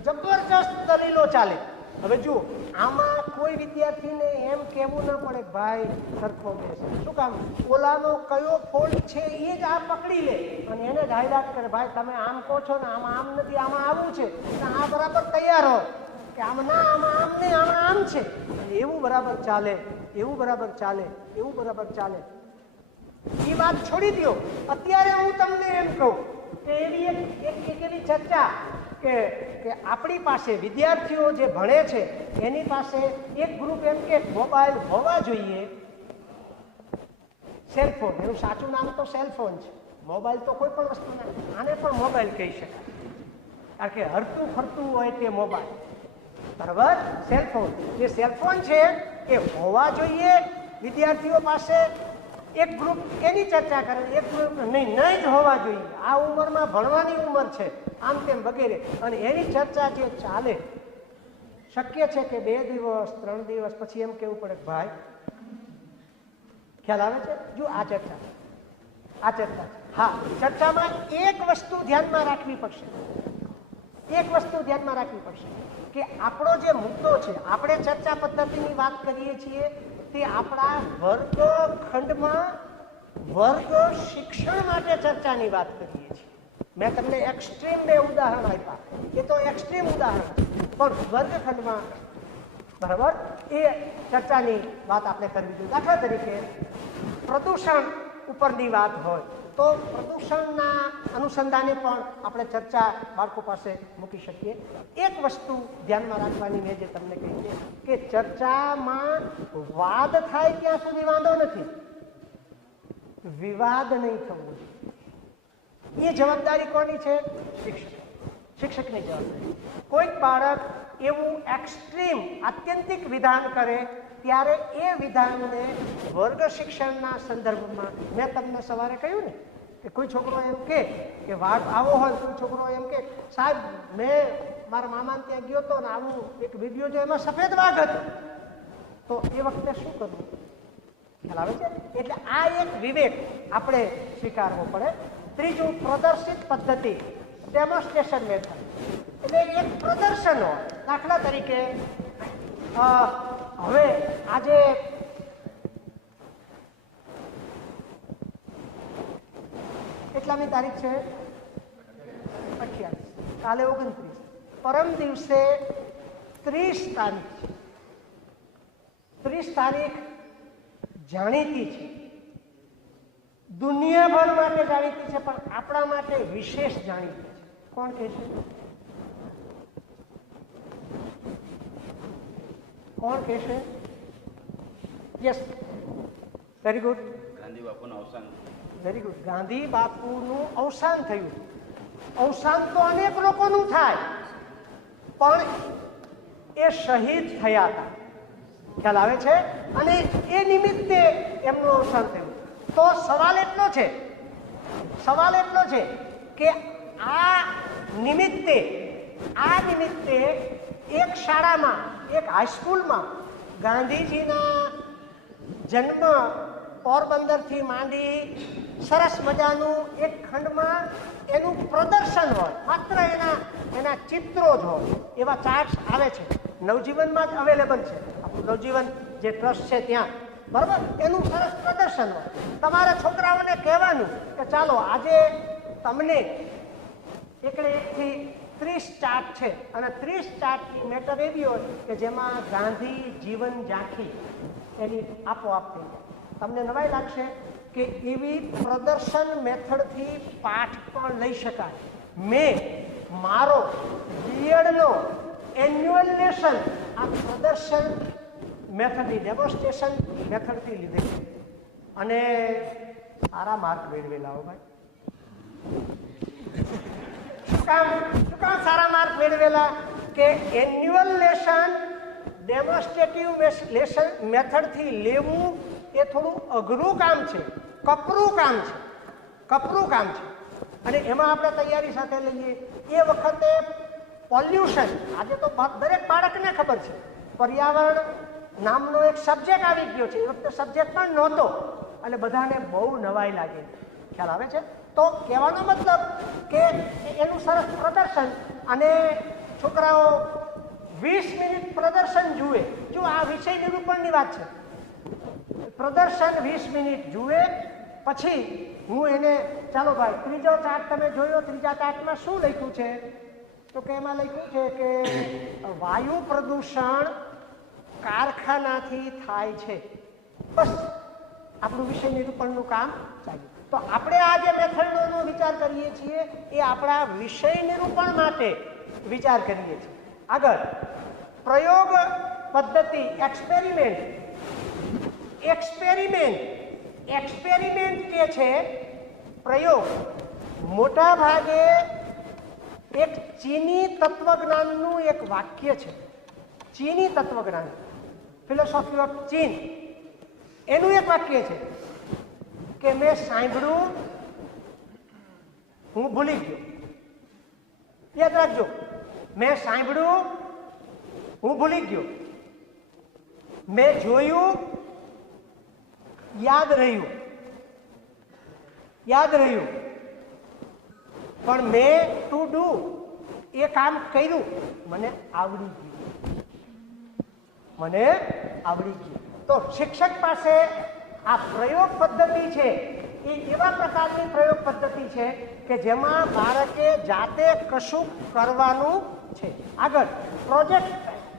જબરજસ્ત દલીલો ચાલે. હવે જુઓ, આમાં કોઈ વિદ્યાર્થીને એમ કહેવું ન પડે ભાઈ સરખો બેસે. શું કામ? ઓલાનો કયો ફોલ્ટ છે એ જ આ પકડી લે અને એને જ હાઈલાઇટ કરે, ભાઈ તમે આમ કહો છો ને, આમાં આમ નથી, આમાં આવું છે, આ બરાબર તૈયાર હો કે આમ ના, આમાં આમ નહીં, આમાં આમ છે, એવું બરાબર ચાલે. એ વાત છોડી દો. અત્યારે હું તમને એમ કહું કે એવી એક એવી ચર્ચા કે આપણી પાસે વિદ્યાર્થીઓ જે ભણે છે એની પાસે એક ગ્રુપ એમ કે મોબાઈલ હોવા જોઈએ, સેલફોન, એનું સાચું નામ તો સેલફોન છે. મોબાઈલ તો કોઈ પણ વસ્તુ ના, આને પણ મોબાઈલ કહી શકાય કારણ કે હરતું ફરતું હોય તે મોબાઈલ, બરાબર. સેલફોન, જે સેલફોન છે એ હોવા જોઈએ વિદ્યાર્થીઓ પાસે. એક ગ્રુપ એની ચર્ચા કરે, એક ગ્રુપ નહીં જ હોવા જોઈએ, આ ઉંમરમાં ભણવાની ઉંમર છે, આમ તેમ વગેરે. અને એની ચર્ચા જે ચાલે, શક્ય છે કે 2 દિવસ 3 દિવસ પછી એમ કહેવું પડે ભાઈ, ખ્યાલ આવે છે? જો આ ચર્ચા હા, ચર્ચામાં એક વસ્તુ ધ્યાનમાં રાખવી પડશે કે આપણો જે મુદ્દો છે, આપણે ચર્ચા પદ્ધતિની વાત કરીએ છીએ તે આપણા વર્ગખંડમાં વર્ગ શિક્ષણ માટે ચર્ચાની વાત કરીએ છીએ. મેં તમને એક્સ્ટ્રીમ 2 ઉદાહરણ આપ્યા, એ તો એક્સ્ટ્રીમ ઉદાહરણ, પણ વર્ગખંડમાં બરાબર એ ચર્ચાની વાત આપણે કરવી જોઈએ. દાખલા તરીકે પ્રદૂષણ ઉપરની વાત હોય તો પ્રદૂષણના અનુસંધાને પણ આપણે ચર્ચા બાળકો પાસે મૂકી શકીએ. એક વસ્તુ ધ્યાનમાં રાખવાની મેં જે તમને કહી છે કે ચર્ચામાં વાદ થાય ત્યાં સુધી વાંધો નથી, વિવાદ નહીં થવો જોઈએ. એ જવાબદારી કોની છે? શિક્ષકની જવાબદારી. કોઈક બાળક એવું એક્સ્ટ્રીમ આત્યંતિક વિધાન કરે ત્યારે એ વિધાનને વર્ગ શિક્ષણના સંદર્ભમાં, મેં તમને સવારે કહ્યું ને કે કોઈ છોકરો એમ કે વાઘ આવો હોય, કોઈ છોકરો એમ કે સાહેબ મેં મારા મામાને ત્યાં ગયો હતો ને આવું એક વિડીયો જો એમાં સફેદ વાઘ હતો, તો એ વખતે શું કરવું? ખ્યાલ આવે છે? એટલે આ એક વિવેક આપણે સ્વીકારવો પડે. ત્રીજું, પ્રદર્શિત પદ્ધતિ, ડેમોન્સ્ટ્રેશન મેથડ. એટલે એક પ્રદર્શન હોય. દાખલા તરીકે હવે આજે કેટલામી તારીખ છે? 28. કાલે 29. પરમ દિવસે 30 તારીખ છે. 30 તારીખ જાણીતી છે, દુનિયાભર માટે જાણીતી છે, પણ આપણા માટે વિશેષ જાણીતી છે. કોણ કહેશે? કોણ કહેશે? Yes, very good. ગાંધી બાપુનું અવસાન. Very good. ગાંધી બાપુનું અવસાન થયું. અવસાન તો અનેક લોકોનું થાય, પણ એ શહીદ થયા હતા, ખ્યાલ આવે છે, અને એ નિમિત્તે એમનું અવસાન થયું. તો સવાલ એટલો છે કે આ નિમિત્તે એક શાળામાં, એક હાઈસ્કૂલમાં ગાંધીજીના જન્મ પોરબંદરથી માંડી સરસ મજાનું એક ખંડમાં એનું પ્રદર્શન હોય, માત્ર એના ચિત્રો જ હોય, એવા ચાર્ટ્સ આવે છે. નવજીવનમાં જ અવેલેબલ છે, આપણું નવજીવન જે ટ્રસ્ટ છે ત્યાં, બરાબર. એનું સરસ પ્રદર્શન હોય. તમારા છોકરાઓને કહેવાનું કે ચાલો આજે તમને એકડે એકથી 30 ચાર્ટ છે, અને 30 ચાર્ટની મેટર એવી હોય કે જેમાં ગાંધી જીવન ઝાંખી એની આપોઆપ થઈ જાય. તમને નવાઈ લાગશે કે એવી પ્રદર્શન મેથડથી પાઠ પણ લઈ શકાય. મેં મારો બીએડનો એન્યુઅલ લેસન આ પ્રદર્શન મેથડની, ડેમોન્સ્ટ્રેશન મેથડથી લીધેલ છે, અને સારા માર્ક મેળવેલા. હો ભાઈ, શું કામ સારા માર્ક મેળવેલા? કે એન્યુઅલ લેસન ડેમોન્સ્ટ્રેટિવ લેસન મેથડથી લેવું એ થોડું અઘરું કામ છે, કપરું કામ છે. અને એમાં આપણે તૈયારી સાથે લઈએ. એ વખતે પોલ્યુશન, આજે તો દરેક બાળકને ખબર છે, પર્યાવરણ નામનો એક સબ્જેક્ટ આવી ગયો છે. એ વખતે સબ્જેક્ટ પણ નહોતો, એટલે બધાને બહુ નવાઈ લાગે. ખ્યાલ આવે છે? તો કહેવાનો મતલબ કે એનું સરસ પ્રદર્શન, અને છોકરાઓ 20 મિનિટ પ્રદર્શન જુએ. જો આ વિષય નિરૂપણની વાત છે. પ્રદર્શન 20 મિનિટ જુએ, પછી હું એને, ચાલો ભાઈ ત્રીજો ચાર્ટ તમે જોયો, ત્રીજા ચાર્ટમાં શું લખ્યું છે? તો કે એમાં લખ્યું છે કે વાયુ પ્રદૂષણ કારખાનાથી થાય છે. બસ આપણું વિષય નિરૂપણનું કામ ચાલ્યું. તો આપણે આ જે મેથડનો વિચાર કરીએ છીએ એ આપણા વિષય નિરૂપણ માટે વિચાર કરીએ છીએ. આગળ પ્રયોગ પદ્ધતિ, એક્સપેરિમેન્ટ કે છે પ્રયોગ. મોટા ભાગે એક ચીની તત્વજ્ઞાનનું એક વાક્ય છે. ચીની તત્વજ્ઞાન, ફિલોસોફી ઓફ ચીન, એનું એક વાક્ય છે કે મેં સાંભળ્યું, હું ભૂલી ગયો. યાદ રાખજો, મેં સાંભળ્યું, હું ભૂલી ગયો. મેં જોયું, યાદ રહ્યું. પણ મેં ટુ ડુ, એ કામ કર્યું, મને આવડી ગયું. તો શિક્ષક પાસે આ પ્રયોગ પદ્ધતિ છે, એ એવા પ્રકારની પ્રયોગ પદ્ધતિ છે કે જેમાં બાળકે જાતે કશું કરવાનું છે. આગળ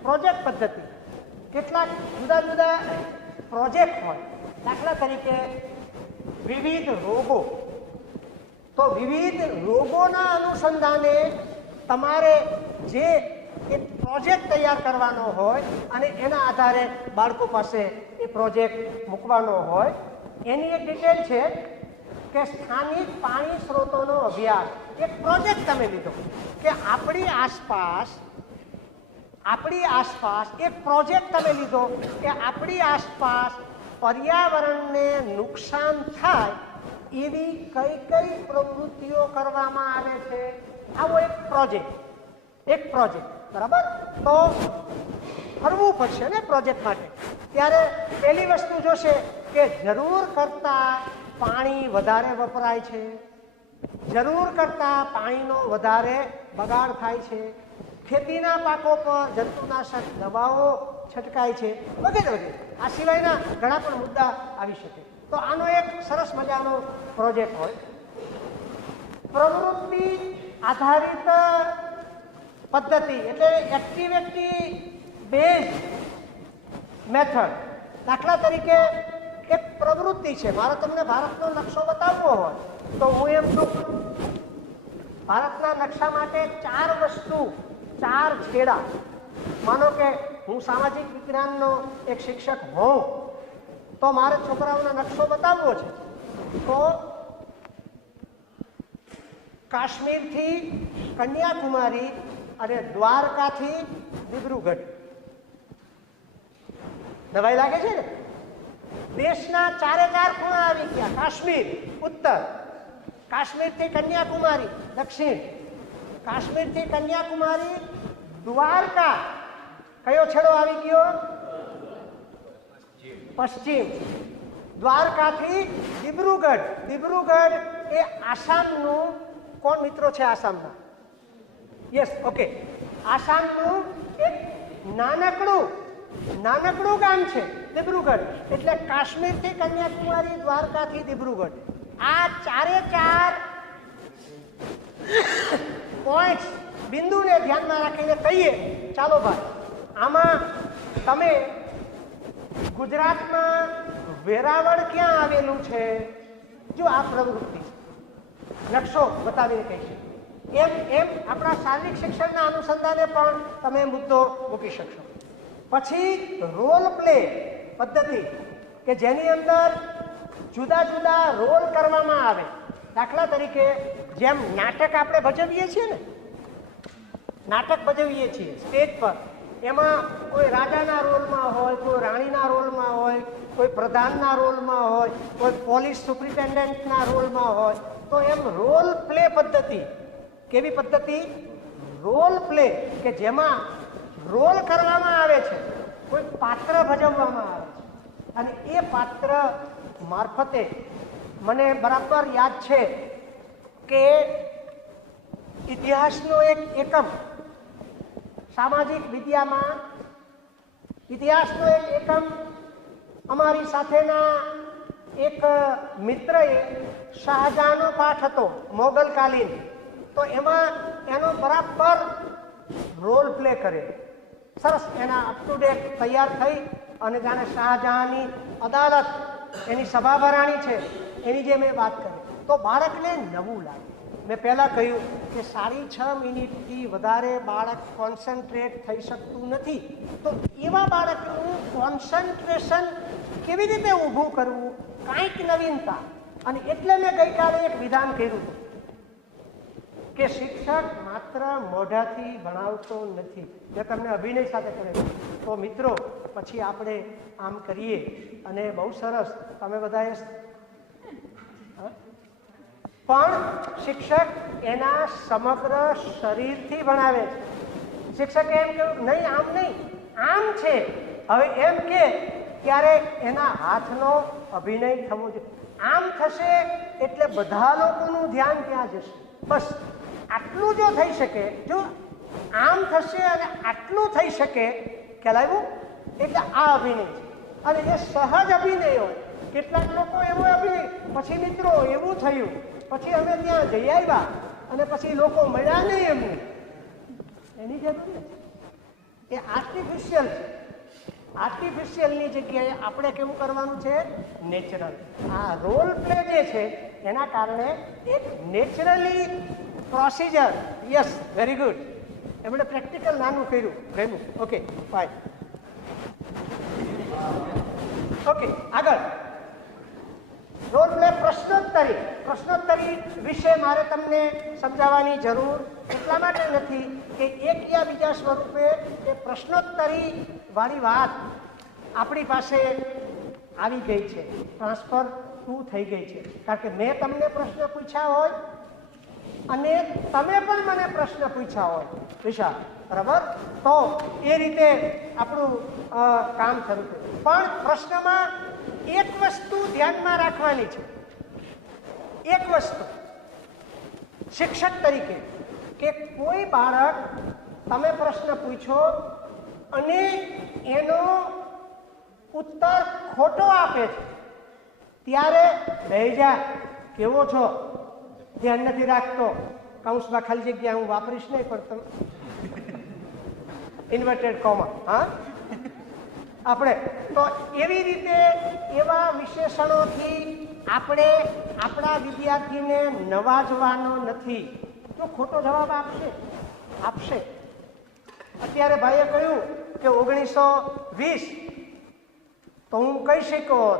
પ્રોજેક્ટ પદ્ધતિ. કેટલાક જુદા જુદા પ્રોજેક્ટ હોય. દાખલા તરીકે વિવિધ રોગો. તો વિવિધ રોગોના અનુસંધાને તમારે જે એક પ્રોજેક્ટ તૈયાર કરવાનો હોય અને એના આધારે બાળકો પાસે એ પ્રોજેક્ટ મૂકવાનો હોય. એની એક ડિટેલ છે કે સ્થાનિક પાણી સ્ત્રોતોનો અભ્યાસ. એક પ્રોજેક્ટ તમે લીધો કે આપણી આસપાસ એક પ્રોજેક્ટ તમે લીધો કે આપણી આસપાસ પર્યાવરણને નુકસાન થાય એવી કઈ પ્રવૃત્તિઓ કરવામાં આવે છે. આવો એક પ્રોજેક્ટ, બરાબર. તો ફરવું પડશે ને પ્રોજેક્ટ માટે. ત્યારે પહેલી વસ્તુ જોશે કે જરૂર કરતાં પાણી વધારે વપરાય છે, જરૂર કરતાં પાણીનો વધારે બગાડ થાય છે, ખેતીના પાકો પર જંતુનાશક દવાઓ છંટકાય છે, વગેરે. આ સિવાયના ઘણા પણ મુદ્દા આવી શકે. તો આનો એક સરસ મજાનો પ્રોજેક્ટ હોય. પ્રવૃત્તિ આધારિત પદ્ધતિ એટલે એક્ટિવિટી બેઝ મેથડ. દાખલા તરીકે એક પ્રવૃત્તિ છે, મારે તમને ભારતનો નકશો બતાવવો હોય તો હું એમ કહું ભારતના નકશા માટે 4 વસ્તુ, 4 છેડા. માનો કે હું સામાજિક વિજ્ઞાનનો એક શિક્ષક હોઉં તો મારે છોકરાઓને નકશો બતાવવો છે તો કાશ્મીરથી કન્યાકુમારી અને દ્વારકાથી દિબ્રુગઢ. નવાઈ લાગે છે ને? દેશના 4 ખૂણા આવી ગયા. કાશ્મીર ઉત્તર, કાશ્મીરથી કન્યાકુમારી દક્ષિણ, કાશ્મીરથી કન્યાકુમારી દ્વારકા કયો છેડો આવી ગયો? પશ્ચિમ. દ્વારકાથી દિબ્રુગઢ. દિબ્રુગઢ એ આસામનું, કોણ મિત્રો છે આસામના? Yes, okay. આસામનું એક નાનકડું ગામ છે દિબ્રુગઢ. એટલે કાશ્મીરથી કન્યાકુમારી, દ્વારકાથી દિબ્રુગઢ, આ 4 પોઈન્ટ્સ બિંદુને ધ્યાનમાં રાખીને કહીએ ચાલો ભાઈ આમાં તમે ગુજરાતમાં વેરાવળ ક્યાં આવેલું છે? જો આ પ્રવૃત્તિ નકશો બતાવીને કહીશું. એમ આપણા શારીરિક શિક્ષણના અનુસંધાને પણ તમે મુદ્દો મૂકી શકશો. પછી રોલ પ્લે પદ્ધતિ કે જેની અંદર જુદા જુદા રોલ કરવામાં આવે. દાખલા તરીકે જેમ નાટક આપણે ભજવીએ છીએ ને, નાટક ભજવીએ છીએ સ્ટેજ પર, એમાં કોઈ રાજાના રોલમાં હોય, કોઈ રાણીના રોલમાં હોય, કોઈ પ્રધાનના રોલમાં હોય, કોઈ પોલીસ સુપ્રિન્ટેન્ડન્ટના રોલમાં હોય, તો એમ રોલ પ્લે પદ્ધતિ. કેવી પદ્ધતિ? રોલ પ્લે કે જેમાં રોલ કરવામાં આવે છે, કોઈ પાત્ર ભજવવામાં આવે છે અને એ પાત્ર મારફતે મને બરાબર યાદ છે કે ઇતિહાસનો એક એકમ સામાજિક વિદ્યામાં, ઇતિહાસનો એક એકમ અમારી સાથેના એક મિત્રએ શાહજહાંનો પાઠ હતો મોગલકાલીન, તો એમાં એનો બરાબર રોલ પ્લે કરે. સરસ એના અપ ટુ ડેટ તૈયાર થઈ અને જાણે શાહજહાંની અદાલત, એની સભા ભરાણી છે એની જે મેં વાત કરી તો બાળકને નવું લાગે. મેં પહેલાં કહ્યું કે 6.5 મિનિટથી વધારે બાળક કોન્સન્ટ્રેટ થઈ શકતું નથી, તો એવા બાળકનું કોન્સન્ટ્રેશન કેવી રીતે ઊભું કરવું, કાંઈક નવીનતા. અને એટલે મેં ગઈકાલે એક વિધાન કર્યું હતું કે શિક્ષક માત્ર મોઢાથી ભણાવતો નથી. મેં તમને અભિનય સાથે કરેલું. તો મિત્રો પછી આપણે આમ કરીએ અને બહુ સરસ તમે બધાએ પણ શિક્ષક એના સમગ્ર શરીરથી ભણાવે છે. શિક્ષકે એમ કહ્યું નહીં, આમ નહીં, આમ છે. હવે એમ કે ત્યારે એના હાથનો અભિનય થવો જોઈએ. આમ થશે એટલે બધા લોકોનું ધ્યાન ત્યાં જશે. બસ આટલું જો થઈ શકે, જો આમ થશે અને આટલું થઈ શકે ખ્યાલ આવ્યું, એટલે આ અભિનય છે. અને એ સહજ અભિનય હોય. કેટલાક લોકો એવો અભિનય, પછી મિત્રો એવું થયું, પછી અમે ત્યાં જઈ આવ્યા અને પછી લોકો મળ્યા નહીં એમને, એની જરૂર નથી. એ આર્ટિફિશિયલ છે. આર્ટિફિશિયલની જગ્યાએ આપણે કેવું કરવાનું છે? નેચરલ. આ રોલ પ્લે જે છે એના કારણે એક naturally procedure. Yes, very good. એમણે પ્રેક્ટિકલ નાનું કર્યું, ગમ્યું. Okay, fine. ઓકે, આગળ રોલ પ્લે. પ્રશ્નોત્તરી વિશે મારે તમને સમજાવવાની જરૂર એટલા માટે નથી કે એક યા બીજા સ્વરૂપે એ પ્રશ્નોત્તરી વાળી વાત આપણી પાસે આવી ગઈ છે, ટ્રાન્સફર થઈ ગઈ છે. કારણ કે મેં તમને પ્રશ્ન પૂછ્યા હોય અને તમે પણ મને પ્રશ્ન પૂછ્યા હોય વિશાલ, બરાબર? તો એ રીતે આપણું કામ શરૂ થયું. પણ પ્રશ્નમાં એક વસ્તુ ધ્યાનમાં રાખવાની છે. એક વસ્તુ શિક્ષક તરીકે કે કોઈ બાળક તમે પ્રશ્ન પૂછો અને એનો ઉત્તર ખોટો આપે છે ત્યારે બેહી જા, કેવો છો, ધ્યાન નથી રાખતો, કૌંસમાં ખાલી જગ્યા હું વાપરીશ નહીં, પણ તમે ઇન્વર્ટેડ કોમા, હા, આપણે તો એવી રીતે એવા વિશેષણોથી આપણે આપણા વિદ્યાર્થીને નવાજવાનો નથી. જો ખોટો જવાબ આપશે. અત્યારે ભાઈએ કહ્યું કે 1920, તો હું કહી શક્યો,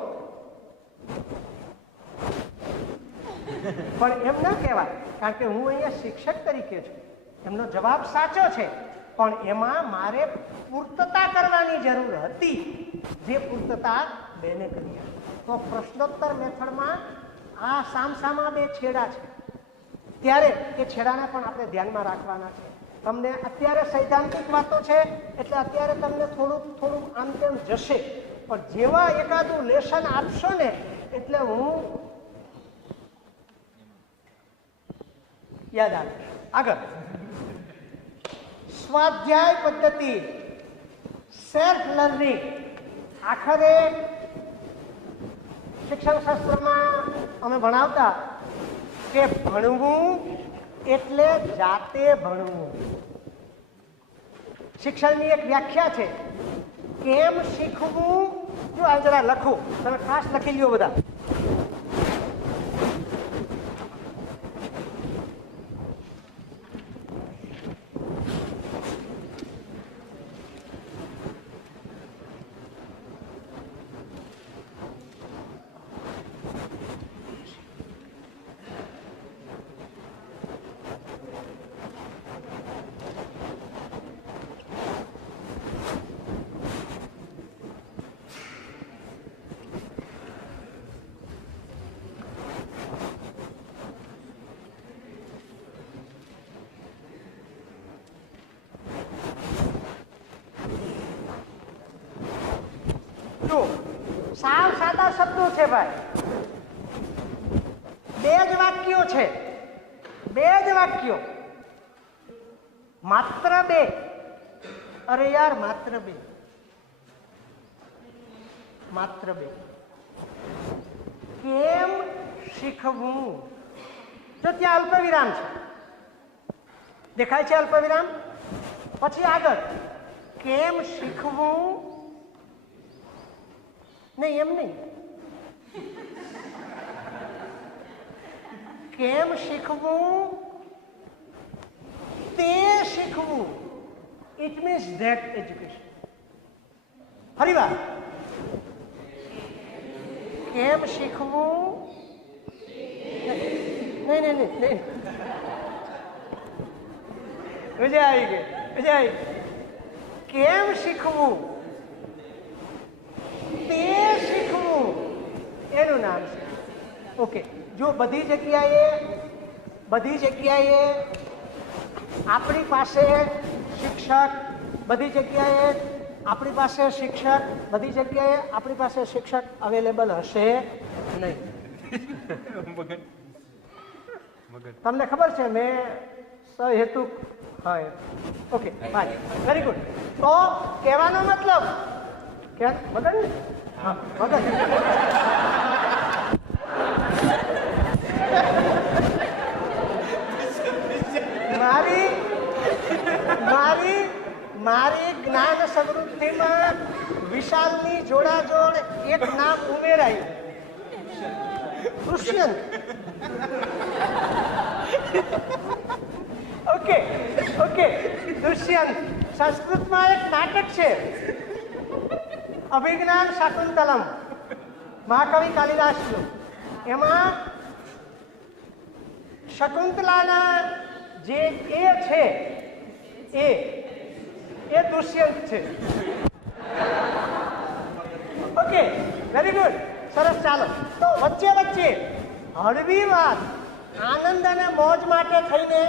પણ એમ ના કહેવાય, કારણ કે હું અહીંયા શિક્ષક તરીકે છું. એમનો જવાબ સાચો છે, પણ એમાં મારે પૂર્તતા કરવાની જરૂર હતી, જે પૂર્તતા બેને કરી. તો પ્રશ્નોત્તર મેથડમાં આ સામસામા બે છેડા છે, ત્યારે એ છેડાને પણ આપણે ધ્યાનમાં રાખવાના છે. તમને અત્યારે સૈદ્ધાંતિક વાતો છે એટલે અત્યારે તમને થોડું આમ તેમ જશે, પણ જેવા એકાદું લેસન આપશો ને એટલે હું યાદ આવે. આગળ સ્વાધ્યાય પદ્ધતિ, સેલ્ફ લર્નિંગ. આખરે શિક્ષણ શાસ્ત્રમાં અમે ભણાવતા કે ભણવું એટલે જાતે ભણવું. શિક્ષણની એક વ્યાખ્યા છે, કેમ શીખવું. જો આ જરા લખું, તમે ખાસ લખી લ્યો બધા. સાવ સાદા શબ્દો છે ભાઈ, બે જ વાક્યો છે, માત્ર બે. અરે યાર, માત્ર બે. કેમ શીખવું. તો ત્યાં અલ્પવિરામ છે, દેખાય છે અલ્પવિરામ. પછી આગળ કેમ શીખવું. નહીં, એમ નહીં. કેમ શીખવું, તે શીખવું. It means that education. ફરી વાર, કેમ શીખવું. નહીં. મજા આવી ગઈ. કેમ શીખવું, તે શીખવું, એનું નામ છે. ઓકે, જો બધી જગ્યાએ આપણી પાસે શિક્ષક, બધી જગ્યાએ આપણી પાસે શિક્ષક અવેલેબલ હશે નહીં. તમને ખબર છે, મેં સહેતુક, હા, ઓકે, ફાઇન, વેરી ગુડ. તો કહેવાનો મતલબ કે મગન, હા, મગન. મારી જ્ઞાન સમૃદ્ધિમાં વિશાલની જોડાજોડ એક નામ ઉમેરાયું, દુષ્યંત. ઓકે, દુષ્યંત. સંસ્કૃતમાં એક નાટક છે, અભિજ્ઞાન શાકુંતલમ, મહાકવિ કાલિદાસનું. એમાં શકુંતલાના જે એ છે એ દુષ્યંત છે. ઓકે, વેરી ગુડ, સરસ. ચાલો, તો વચ્ચે હળવી વાત, આનંદ અને મોજ માટે થઈને,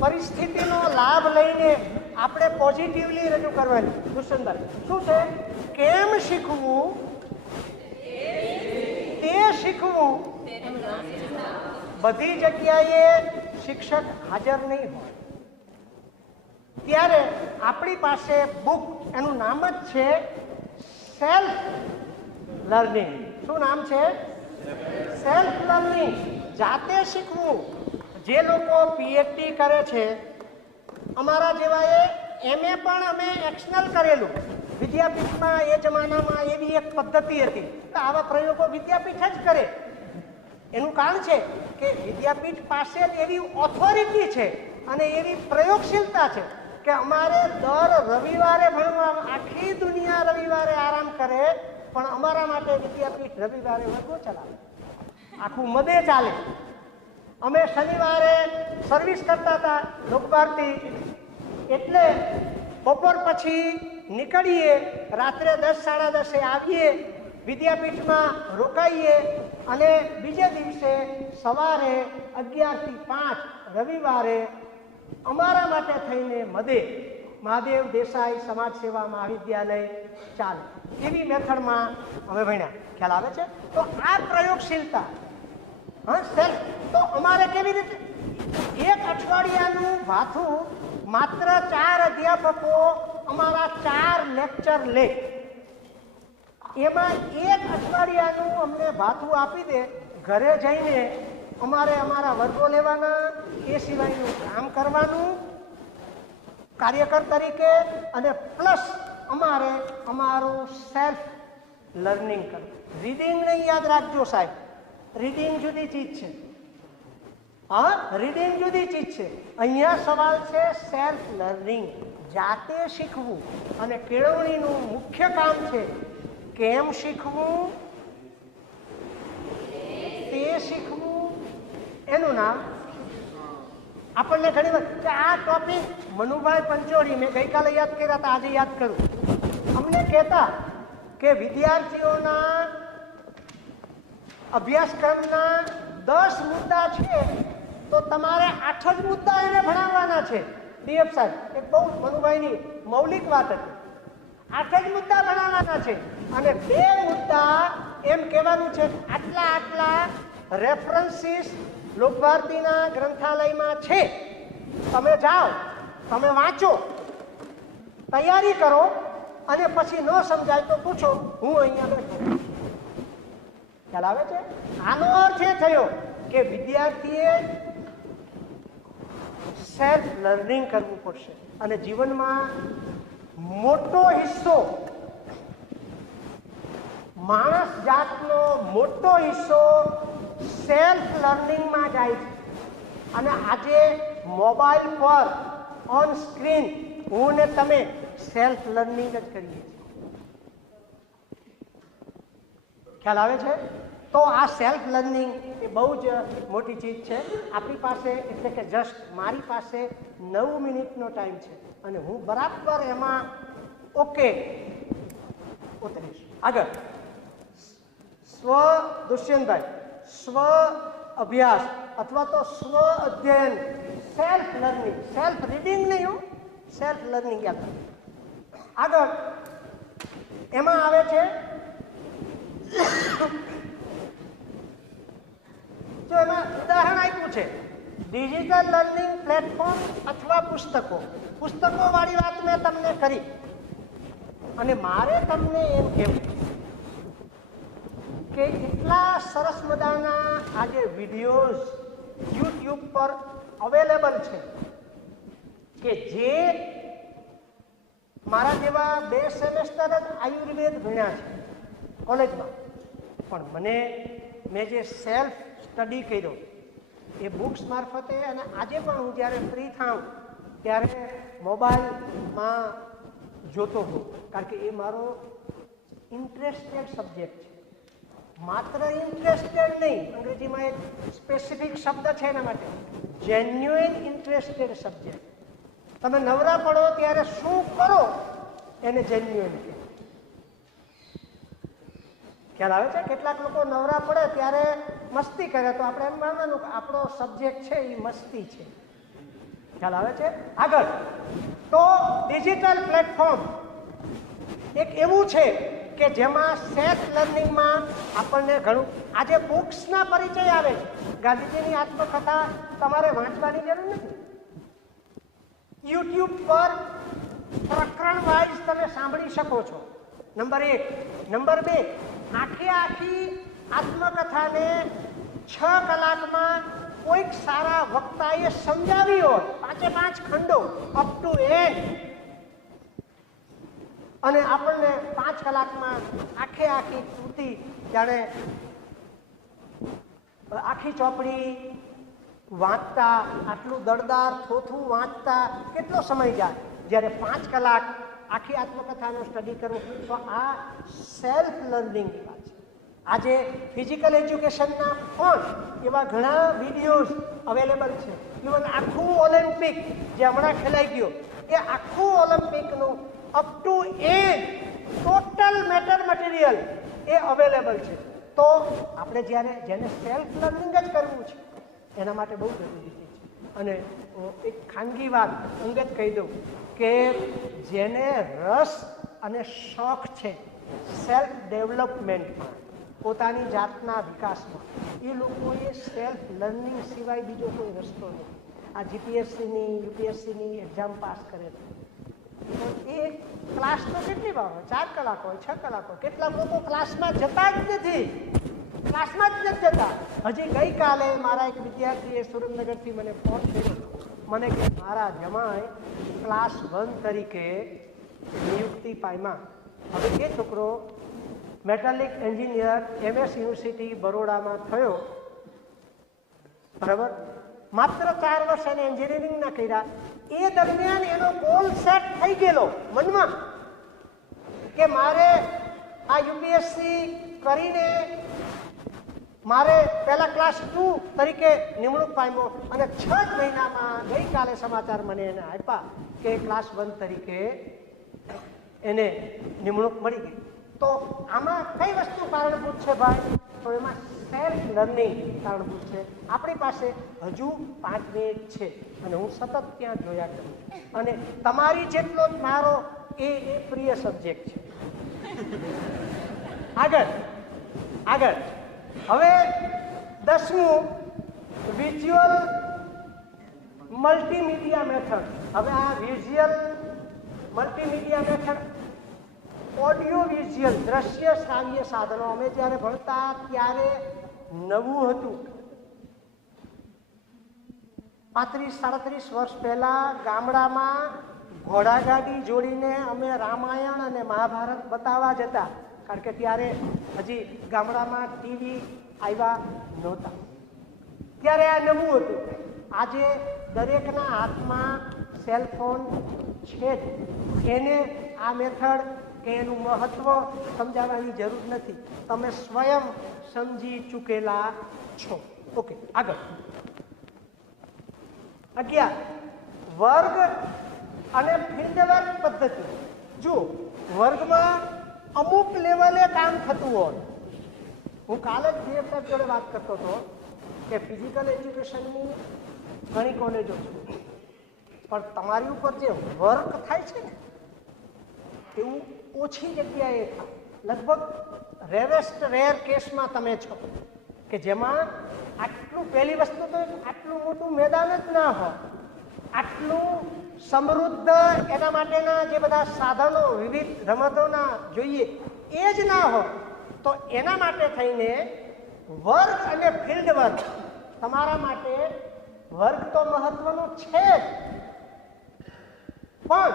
પરિસ્થિતિનો લાભ લઈને આપણે પોઝિટિવલી રજૂ કરવાની. દુષ્યંતભાઈ, શું છે? કેમ શીખવું, તે શીખવું. બધી જગ્યાએ શિક્ષક હાજર નહીં હોય, ત્યારે આપણી પાસે બુક, એનું નામ જ છે સેલ્ફ લર્નિંગ. શું નામ છે? Self learning. જાતે શીખવું. જે લોકો પીએચડી કરે છે, અમારા જેવાએ એમએ પણ અમે એક્સટર્નલ કરેલું વિદ્યાપીઠમાં. એ જમાનામાં એવી એક પદ્ધતિ હતી કે આવા પ્રયોગો વિદ્યાપીઠ જ કરે. એનું કારણ છે કે વિદ્યાપીઠ પાસે એવી ઓથોરિટી છે અને એવી પ્રયોગશીલતા છે કે અમારે દર રવિવારે ભણવા, આખી દુનિયા રવિવારે આરામ કરે પણ અમારા માટે વિદ્યાપીઠ રવિવારે વર્ગો ચલાવે, આખું મદે ચાલે. અમે શનિવારે સર્વિસ કરતા હતા લોકભારતી, એટલે બપોર પછી નીકળીએ, રાત્રે 10 સાડા 10 આવીએ, વિદ્યાપીઠમાં રોકાઈએ અને બીજે દિવસે સવારે 11 થી 5 રવિવારે અમારા માટે થઈને મદે મહાદેવ દેસાઈ સમાજ સેવા મહાવિદ્યાલય ચાલે. એવી મેથડમાં અમે ભણ્યા. ખ્યાલ આવે છે? તો આ પ્રયોગશીલતા, હા સર, તો અમારે કેવી રીતે એક અઠવાડિયાનું ભાથું માત્ર 4 અધ્યાપકો અમારા 4 લેક્ચર લે, એમાં એક અઠવાડિયાનું અમને ભાથું આપી દે. ઘરે જઈને અમારે અમારા વર્ગો લેવાના, એ સિવાયનું કામ કરવાનું કાર્યકર તરીકે, અને પ્લસ અમારે અમારું સેલ્ફ લર્નિંગ કરવું. રીડિંગ નહીં, યાદ રાખજો સાહેબ, રીડિંગ જુદી ચીજ છે. હા, રીડિંગ જુદી ચીજ છે. અહીંયા સવાલ છે સેલ્ફ લર્નિંગ, જાતે શીખવું. અને કેળવણીનું મુખ્ય કામ છે કેમ શીખવું, તે શીખવું. એનું નામ આપણને ઘણી વાર કે આ ટોપિક મનુભાઈ પંચોળી મેં ગઈકાલે યાદ કર્યા હતા, આજે યાદ કરું. અમને કહેતા કે વિદ્યાર્થીઓના અભ્યાસક્રમના 10 મુદ્દા છે તો તમારે 8 જ મુદ્દા એને ભણાવવાના છે. ડીએફ સાહેબ, એક બહુ મનુભાઈની મૌલિક વાત હતી. 8 જ મુદ્દા ભણાવવાના છે અને 2 મુદ્દા એમ કહેવાનું છે આટલા રેફરન્સીસ લોકભારતીના ગ્રંથાલયમાં છે, તમે જાઓ, તમે વાંચો, તૈયારી કરો અને પછી ન સમજાય તો પૂછો, હું અહીંયા બેઠો. ખ્યાલ આવે છે? આનો અર્થ એ થયો કે વિદ્યાર્થીએ સેલ્ફ લર્નિંગ કરવું પડશે. અને જીવનમાં મોટો હિસ્સો, માણસ જાતનો મોટો હિસ્સો સેલ્ફ લર્નિંગમાં જાય છે. અને આજે મોબાઈલ પર ઓન સ્ક્રીન હું ને તમે સેલ્ફ લર્નિંગ જ કરીએ છીએ. ખ્યાલ આવે છે? તો આ સેલ્ફ લર્નિંગ એ બહુ જ મોટી ચીજ છે. આપણી પાસે, એટલે કે જસ્ટ મારી પાસે 9 મિનિટનો ટાઈમ છે અને હું બરાબર એમાં ઓકે ઉતરીશ. આગળ દુષ્યંતભાઈ, સ્વ અભ્યાસ અથવા તો સ્વ અધ્યયન, સેલ્ફ લર્નિંગ, સેલ્ફ રીડિંગ નહીં હો, સેલ્ફ લર્નિંગ યાદ. આગળ એમાં આવે છે જો એમાં ઉદાહરણ આપ્યું છે ડિજિટલ લર્નિંગ પ્લેટફોર્મ અથવા પુસ્તકો. પુસ્તકો વાળી વાત મેં તમને કરી અને મારે તમને એમ કહેવું કે એટલા સરસ મજાના આજે વિડીયોઝ યુટ્યુબ પર અવેલેબલ છે કે જે મારા જેવા 2 સેમેસ્ટર જ આયુર્વેદ ભણ્યા છે કોલેજમાં, પણ મેં જે સેલ્ફ સ્ટડી કર્યો એ બુક્સ મારફતે, અને આજે પણ હું જ્યારે ફ્રી થાઉં ત્યારે મોબાઈલમાં જોતો હોઉં, કારણ કે એ મારો ઇન્ટરેસ્ટેડ સબ્જેક્ટ છે. માત્ર ઇન્ટરેસ્ટેડ નહીં, અંગ્રેજીમાં એક સ્પેસિફિક શબ્દ છે એના માટે, જેન્યુઇન ઇન્ટરેસ્ટેડ સબ્જેક્ટ. તમે નવરા પડો ત્યારે શું કરો એને જેન્યુઇન કહે. ખ્યાલ આવે છે? કેટલાક લોકો નવરા પડે ત્યારે મસ્તી કરે તો આપણે એમ માનવાનું કે આપણો સબ્જેક્ટ છે એ મસ્તી છે. ખ્યાલ આવે છે? આગળ તો ડિજિટલ પ્લેટફોર્મ એક એવું છે કે જેમાં સેલ્ફ લર્નિંગમાં આપણને ઘણું, આજે બુક્સના પરિચય આવે છે. ગાંધીજીની આત્મકથા તમારે વાંચવાની જરૂર નથી. યુટ્યુબ પર પ્રકરણ વાઇઝ તમે સાંભળી શકો છો. નંબર 1. નંબર 2, આખી આત્મકથાને 6 કલાકમાં કોઈક સારા વક્તાએ સમજાવી હોય 5 ખંડો અપ ટુ એન્ડ, અને આપણને 5 કલાકમાં આખી તૂટી જાણે આખી ચોપડી વાંચતા, આટલું દળદાર થોથું વાંચતા કેટલો સમય જાય? જ્યારે 5 કલાક આખી આત્મકથાનું સ્ટડી કરવું, તો આ સેલ્ફ લર્નિંગની વાત છે. આજે ફિઝિકલ એજ્યુકેશનના પણ એવા ઘણા વિડીયોઝ અવેલેબલ છે. ઇવન આખું ઓલિમ્પિક જે હમણાં ખેલાઈ ગયો, એ આખું ઓલિમ્પિકનું up to end total matter material એ અવેલેબલ છે. તો આપણે જ્યારે જેને સેલ્ફ લર્નિંગ જ કરવું છે એના માટે બહુ જરૂરી છે. અને એક ખાનગી વાત અંગત કહી દઉં કે જેને રસ અને શોખ છે સેલ્ફ ડેવલપમેન્ટમાં, પોતાની જાતના વિકાસમાં, એ લોકોએ સેલ્ફ લર્નિંગ સિવાય બીજો કોઈ રસ્તો નથી. આ જીપીએસસીની યુપીએસસીની એક્ઝામ પાસ કરે તો એ ક્લાસ તો કેટલી વાર હોય? 4 કલાક હોય, 6 કલાક હોય. કેટલાક લોકો ક્લાસમાં જતા જ નથી, ક્લાસમાં જ નથી જતા. હજી ગઈકાલે મારા એક વિદ્યાર્થીએ સુરેન્દ્રનગરથી મને ફોન કર્યો, મને કે મારા જમાઈ ક્લાસ 1 તરીકે નિયુક્તિ પામ્યા. હવે એ છોકરો મેટાલિક એન્જિનિયર MS યુનિવર્સિટી બરોડામાં થયો, બરાબર. માત્ર 4 વર્ષ એને એન્જિનિયરિંગના કર્યા. એ દરમિયાન એનો ગોલ સેટ થઈ ગયેલો મનમાં કે મારે આ યુપીએસસી કરીને મારે પહેલા ક્લાસ 2 તરીકે નિમણૂક પામ્યો, અને 6 જ મહિનામાં ગઈકાલે સમાચાર મને એને આપ્યા કે ક્લાસ 1 તરીકે એને નિમણૂક મળી ગઈ. તો આમાં કઈ વસ્તુ કારણભૂત છે ભાઈ? તો એમાં સેલ્ફ લર્નિંગ કારણભૂત છે. આપણી પાસે હજુ 5 મિનિટ છે અને હું સતત ત્યાં જોયા કરું છું, અને તમારી જેટલો જ મારો એ પ્રિય સબ્જેક્ટ છે. આગળ હવે 10મું વિઝ્યુઅલ મલ્ટીમીડિયા મેથડ. હવે આ visual multimedia method audio visual દ્રશ્ય શ્રાવ્ય સાધનો. અમે જ્યારે ભણતા ત્યારે નવું હતું. 35-37 વર્ષ પહેલા ગામડામાં ઘોડાગાડી જોડીને અમે રામાયણ અને મહાભારત બતાવવા જતા, કારણ કે ત્યારે હજી ગામડામાં ટીવી આવ્યા નહોતા. ત્યારે આ નવું હતું. આજે દરેકના હાથમાં સેલફોન છે જ. એને આ મેથડ કે એનું મહત્વ સમજાવવાની જરૂર નથી, તમે સ્વયં સમજી ચૂકેલા છો. ઓકે, આગળ 11 વર્ગ અને ફિલ્ડવર્ક પદ્ધતિ. જો વર્ગમાં અમુક લેવલે કામ થતું હોય, હું કાલે જ DF જોડે વાત કરતો હતો કે ફિઝિકલ એજ્યુકેશનની ઘણી કોલેજો છે, પણ તમારી ઉપર જે વર્ક થાય છે ને એવું ઓછી જગ્યાએ થાય. લગભગ રેર કેસમાં તમે છો કે જેમાં આટલું, પહેલી વસ્તુ તો આટલું મોટું મેદાન જ ના હોય, આટલું સમૃદ્ધ એના માટેના જે બધા સાધનો વિવિધ રમતોના જોઈએ એ જ ના હોય. તો એના માટે થઈને વર્ગ અને ફિલ્ડ વર્ક, તમારા માટે વર્ગ તો મહત્વનો છે જ, પણ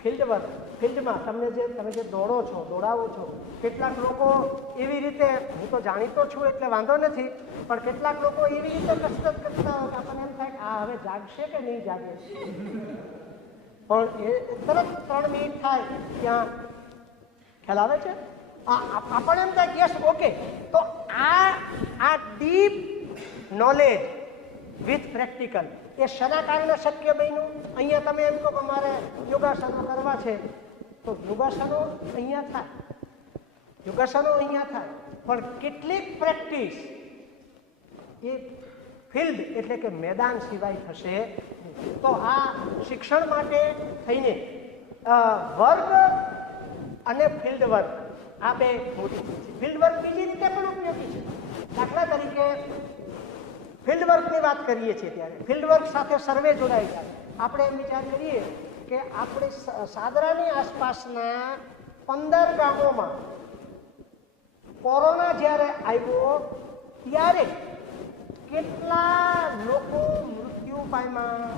ફિલ્ડ વર્ક, ફિલ્ડમાં તમે જે દોડાવો છો, કેટલાક લોકો એવી રીતે, હું તો જાણીતો છું એટલે વાંધો નથી, પણ કેટલાક લોકો એવી રીતે કસરત કરતા હોય કે આપણને એમ થાય કે આ હવે જાગશે કે નહીં જાગે, પણ એ તરત 3 મિનિટ થાય ત્યાં ખ્યાલ આવે છે. આપણને એમ થાય યસ ઓકે. તો આ ડીપ નોલેજ વિથ પ્રેક્ટિકલ એ શેના કારણે શક્ય બન્યું? અહીંયા તમે એમ કહો કે મારે યોગાસનો કરવા છે, તો યોગાસનો અહીંયા થાય, પણ કેટલીક પ્રેક્ટિસ એ ફિલ્ડ એટલે કે મેદાન સિવાય થશે. તો આ શિક્ષણ માટે થઈને વર્ગ અને ફિલ્ડ વર્ક આ બે મોટી છે. ફિલ્ડ વર્ક બીજી રીતે પણ ઉપયોગી છે. દાખલા તરીકે ફિલ્ડ વર્કની વાત કરીએ છીએ ત્યારે ફિલ્ડ વર્ક સાથે સર્વે જોડાઈ જાય. આપણે એમ વિચાર કરીએ કે આપણે સાદરાની આસપાસના 15 ગામોમાં કોરોના જ્યારે આવ્યો ત્યારે કેટલા લોકો મૃત્યુ પામ્યા,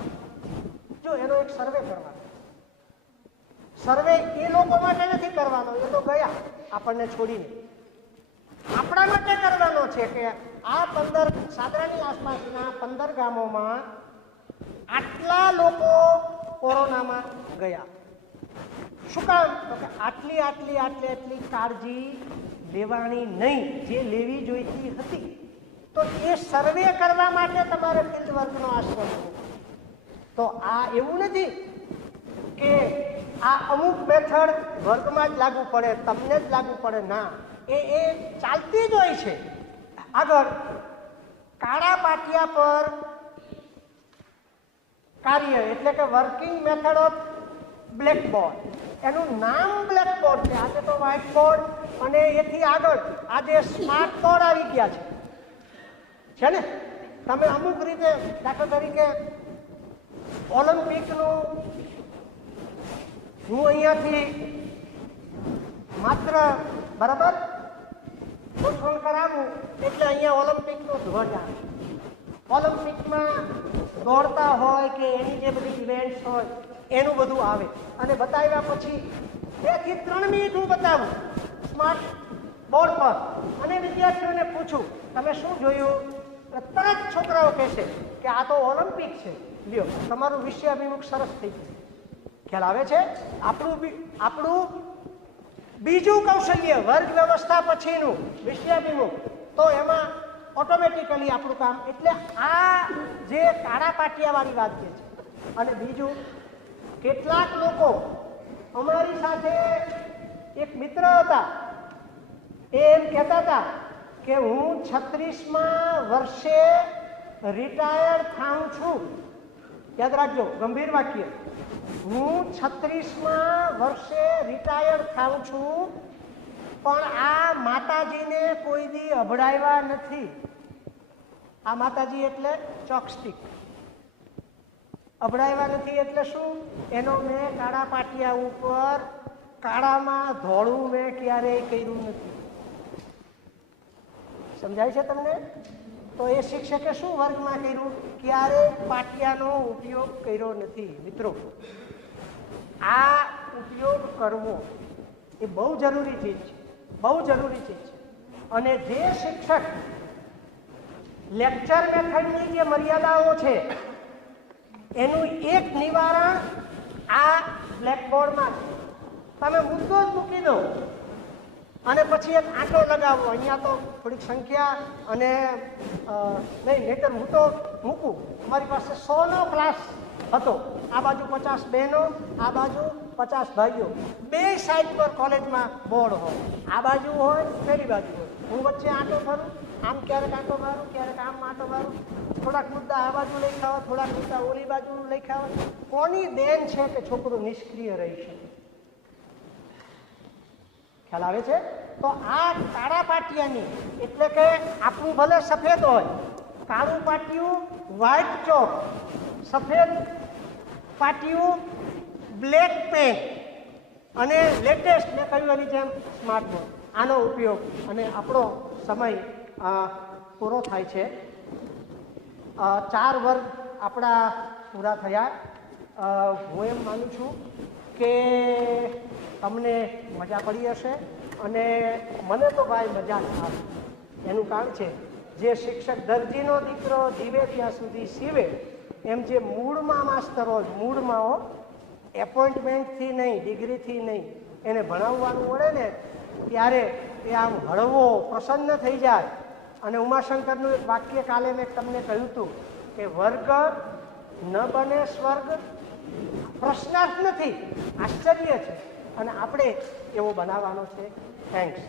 જો એનો એક સર્વે કરવાનો. સર્વે એ લોકો માટે નથી કરવાનો, એ તો ગયા આપણને છોડીને. આપણા માટે કરવાનો છે કે આ 15 સાદરાની આસપાસના 15 ગામોમાં આટલા લોકો કોરોનામાં ગયા. શું કામ? તો કે આટલી કાળજી લેવાની નહીં જે લેવી જોઈતી હતી. તો એ સર્વે કરવા માટે તમારે ફિલ્ડ વર્કનો આશ્રય લેવો. તો આ એવું નથી કે આ અમુક મેથડ વર્ગમાં જ લાગુ પડે, તમને જ લાગુ પડે, ના, એ ચાલતી જ હોય છે. આગળ કાળા પાટિયા પર કાર્ય એટલે કે વર્કિંગ મેથડ ઓફ બ્લેકબોર્ડ, એનું નામ બ્લેકબોર્ડ છે. આજે તો વ્હાઇટ બોર્ડ અને એથી આગળ આજે સ્માર્ટ બોર્ડ આવી ગયા છે ને. તમે અમુક રીતે દાખલા તરીકે ઓલિમ્પિકનું હું અહીંયાથી માત્ર બરાબર ગોઠવણ કરાવું એટલે અહીંયા ઓલિમ્પિકનો ધ્વજ આવે. ઓલિમ્પિકમાં દોડતા હોય કે એની જે બધી ઇવેન્ટ્સ હોય એનું બધું આવે અને બતાવ્યા પછી 2 થી 3 મિનિટ હું બતાવું સ્માર્ટ બોર્ડ પર અને વિદ્યાર્થીઓને પૂછું તમે શું જોયું, તરત છોકરાઓ કહેશે કે આ તો ઓલિમ્પિક છે. લ્યો, તમારું વિષય અભિમુખ સરસ થઈ ગયું. ખ્યાલ આવે છે? આપણું બીજું કૌશલ્ય વર્ગ વ્યવસ્થા પછીનું વિષયાભિમુખ, તો એમાં ઓટોમેટિકલી આપણું કામ. એટલે આ જે કાળા પાટિયાવાળી વાત છે. અને બીજું, કેટલાક લોકો અમારી સાથે એક મિત્ર હતા, એ એમ કહેતા હતા કે હું 36મા વર્ષે રિટાયર્ડ થાઉં છું. યાદ રાખજો, ગંભીર વાક્ય. હું 36મા વર્ષે રિટાયર્ડ થાઉં છું, પણ આ માતાજીને કોઈ દી અભડાવ્યા નથી. આ માતાજી એટલે ચોકસ્ટિક. અભડાવ્યા નથી એટલે શું? એનો મેં કાળા પાટિયા ઉપર કાળામાં ધોળું મેં ક્યારેય કર્યું નથી. સમજાય છે તમને? તો એ શિક્ષકે શું વર્ગમાં કર્યું? ક્યારેય પાટિયાનો ઉપયોગ કર્યો નથી. મિત્રો, આ ઉપયોગ કરવો એ બહુ જરૂરી ચીજ છે, બહુ જરૂરી ચીજ છે. અને જે શિક્ષક લેક્ચર મેથડની જે મર્યાદાઓ છે એનું એક નિવારણ આ બ્લેકબોર્ડમાં છે. તમે મુદ્દો જ મૂકી દો અને પછી એક આંટો લગાવો. અહીંયા તો થોડીક સંખ્યા અને નહીં, નહીતર હું તો મૂકું. અમારી પાસે 100નો ક્લાસ હતો. આ બાજુ 50 બહેનો, આ બાજુ 50 ભાઈઓ. 2 સાઈડ પર કોલેજમાં બોર્ડ હોય, આ બાજુ હોય, પેલી બાજુ હોય. હું વચ્ચે આંટો ફરું, આમ ક્યારેક આંટો મારું, ક્યારેક આમ આંટો મારું. થોડાક મુદ્દા આ બાજુ લખ્યા હોય, થોડાક મુદ્દા ઓલી બાજુ લખ્યા હોય. કોની દેન છે કે છોકરું નિષ્ક્રિય રહી શકે? ખ્યાલ આવે છે? તો આ કાળા પાટિયાની એટલે કે આપણું ભલે સફેદ હોય, કાળું પાટિયું વ્હાઇટ ચોક, સફેદ પાટિયું બ્લેક પેન અને લેટેસ્ટ મેં કહ્યું એની જેમ સ્માર્ટફોન, આનો ઉપયોગ. અને આપણો સમય પૂરો થાય છે. 4 વર્ગ આપણા પૂરા થયા. હું એમ માનું છું કે તમને મજા પડી હશે અને મને તો ભાઈ મજા જ આવે. એનું કારણ છે જે શિક્ષક દરજીનો દીકરો જીવે ત્યાં સુધી સીવે, એમ જે મૂળમાં માસ્તરો, મૂળમાં એપોઇન્ટમેન્ટથી નહીં, ડિગ્રીથી નહીં, એને ભણાવવાનું મળે ને ત્યારે એ આમ હળવો પ્રસન્ન થઈ જાય. અને ઉમાશંકરનું એક વાક્ય કાલે મેં તમને કહ્યું હતું કે વર્ગ ન બને સ્વર્ગ, પ્રશ્નાર્થ નથી, આશ્ચર્ય છે. અને આપણે એવો બનાવવાનો છે. થેન્ક્સ.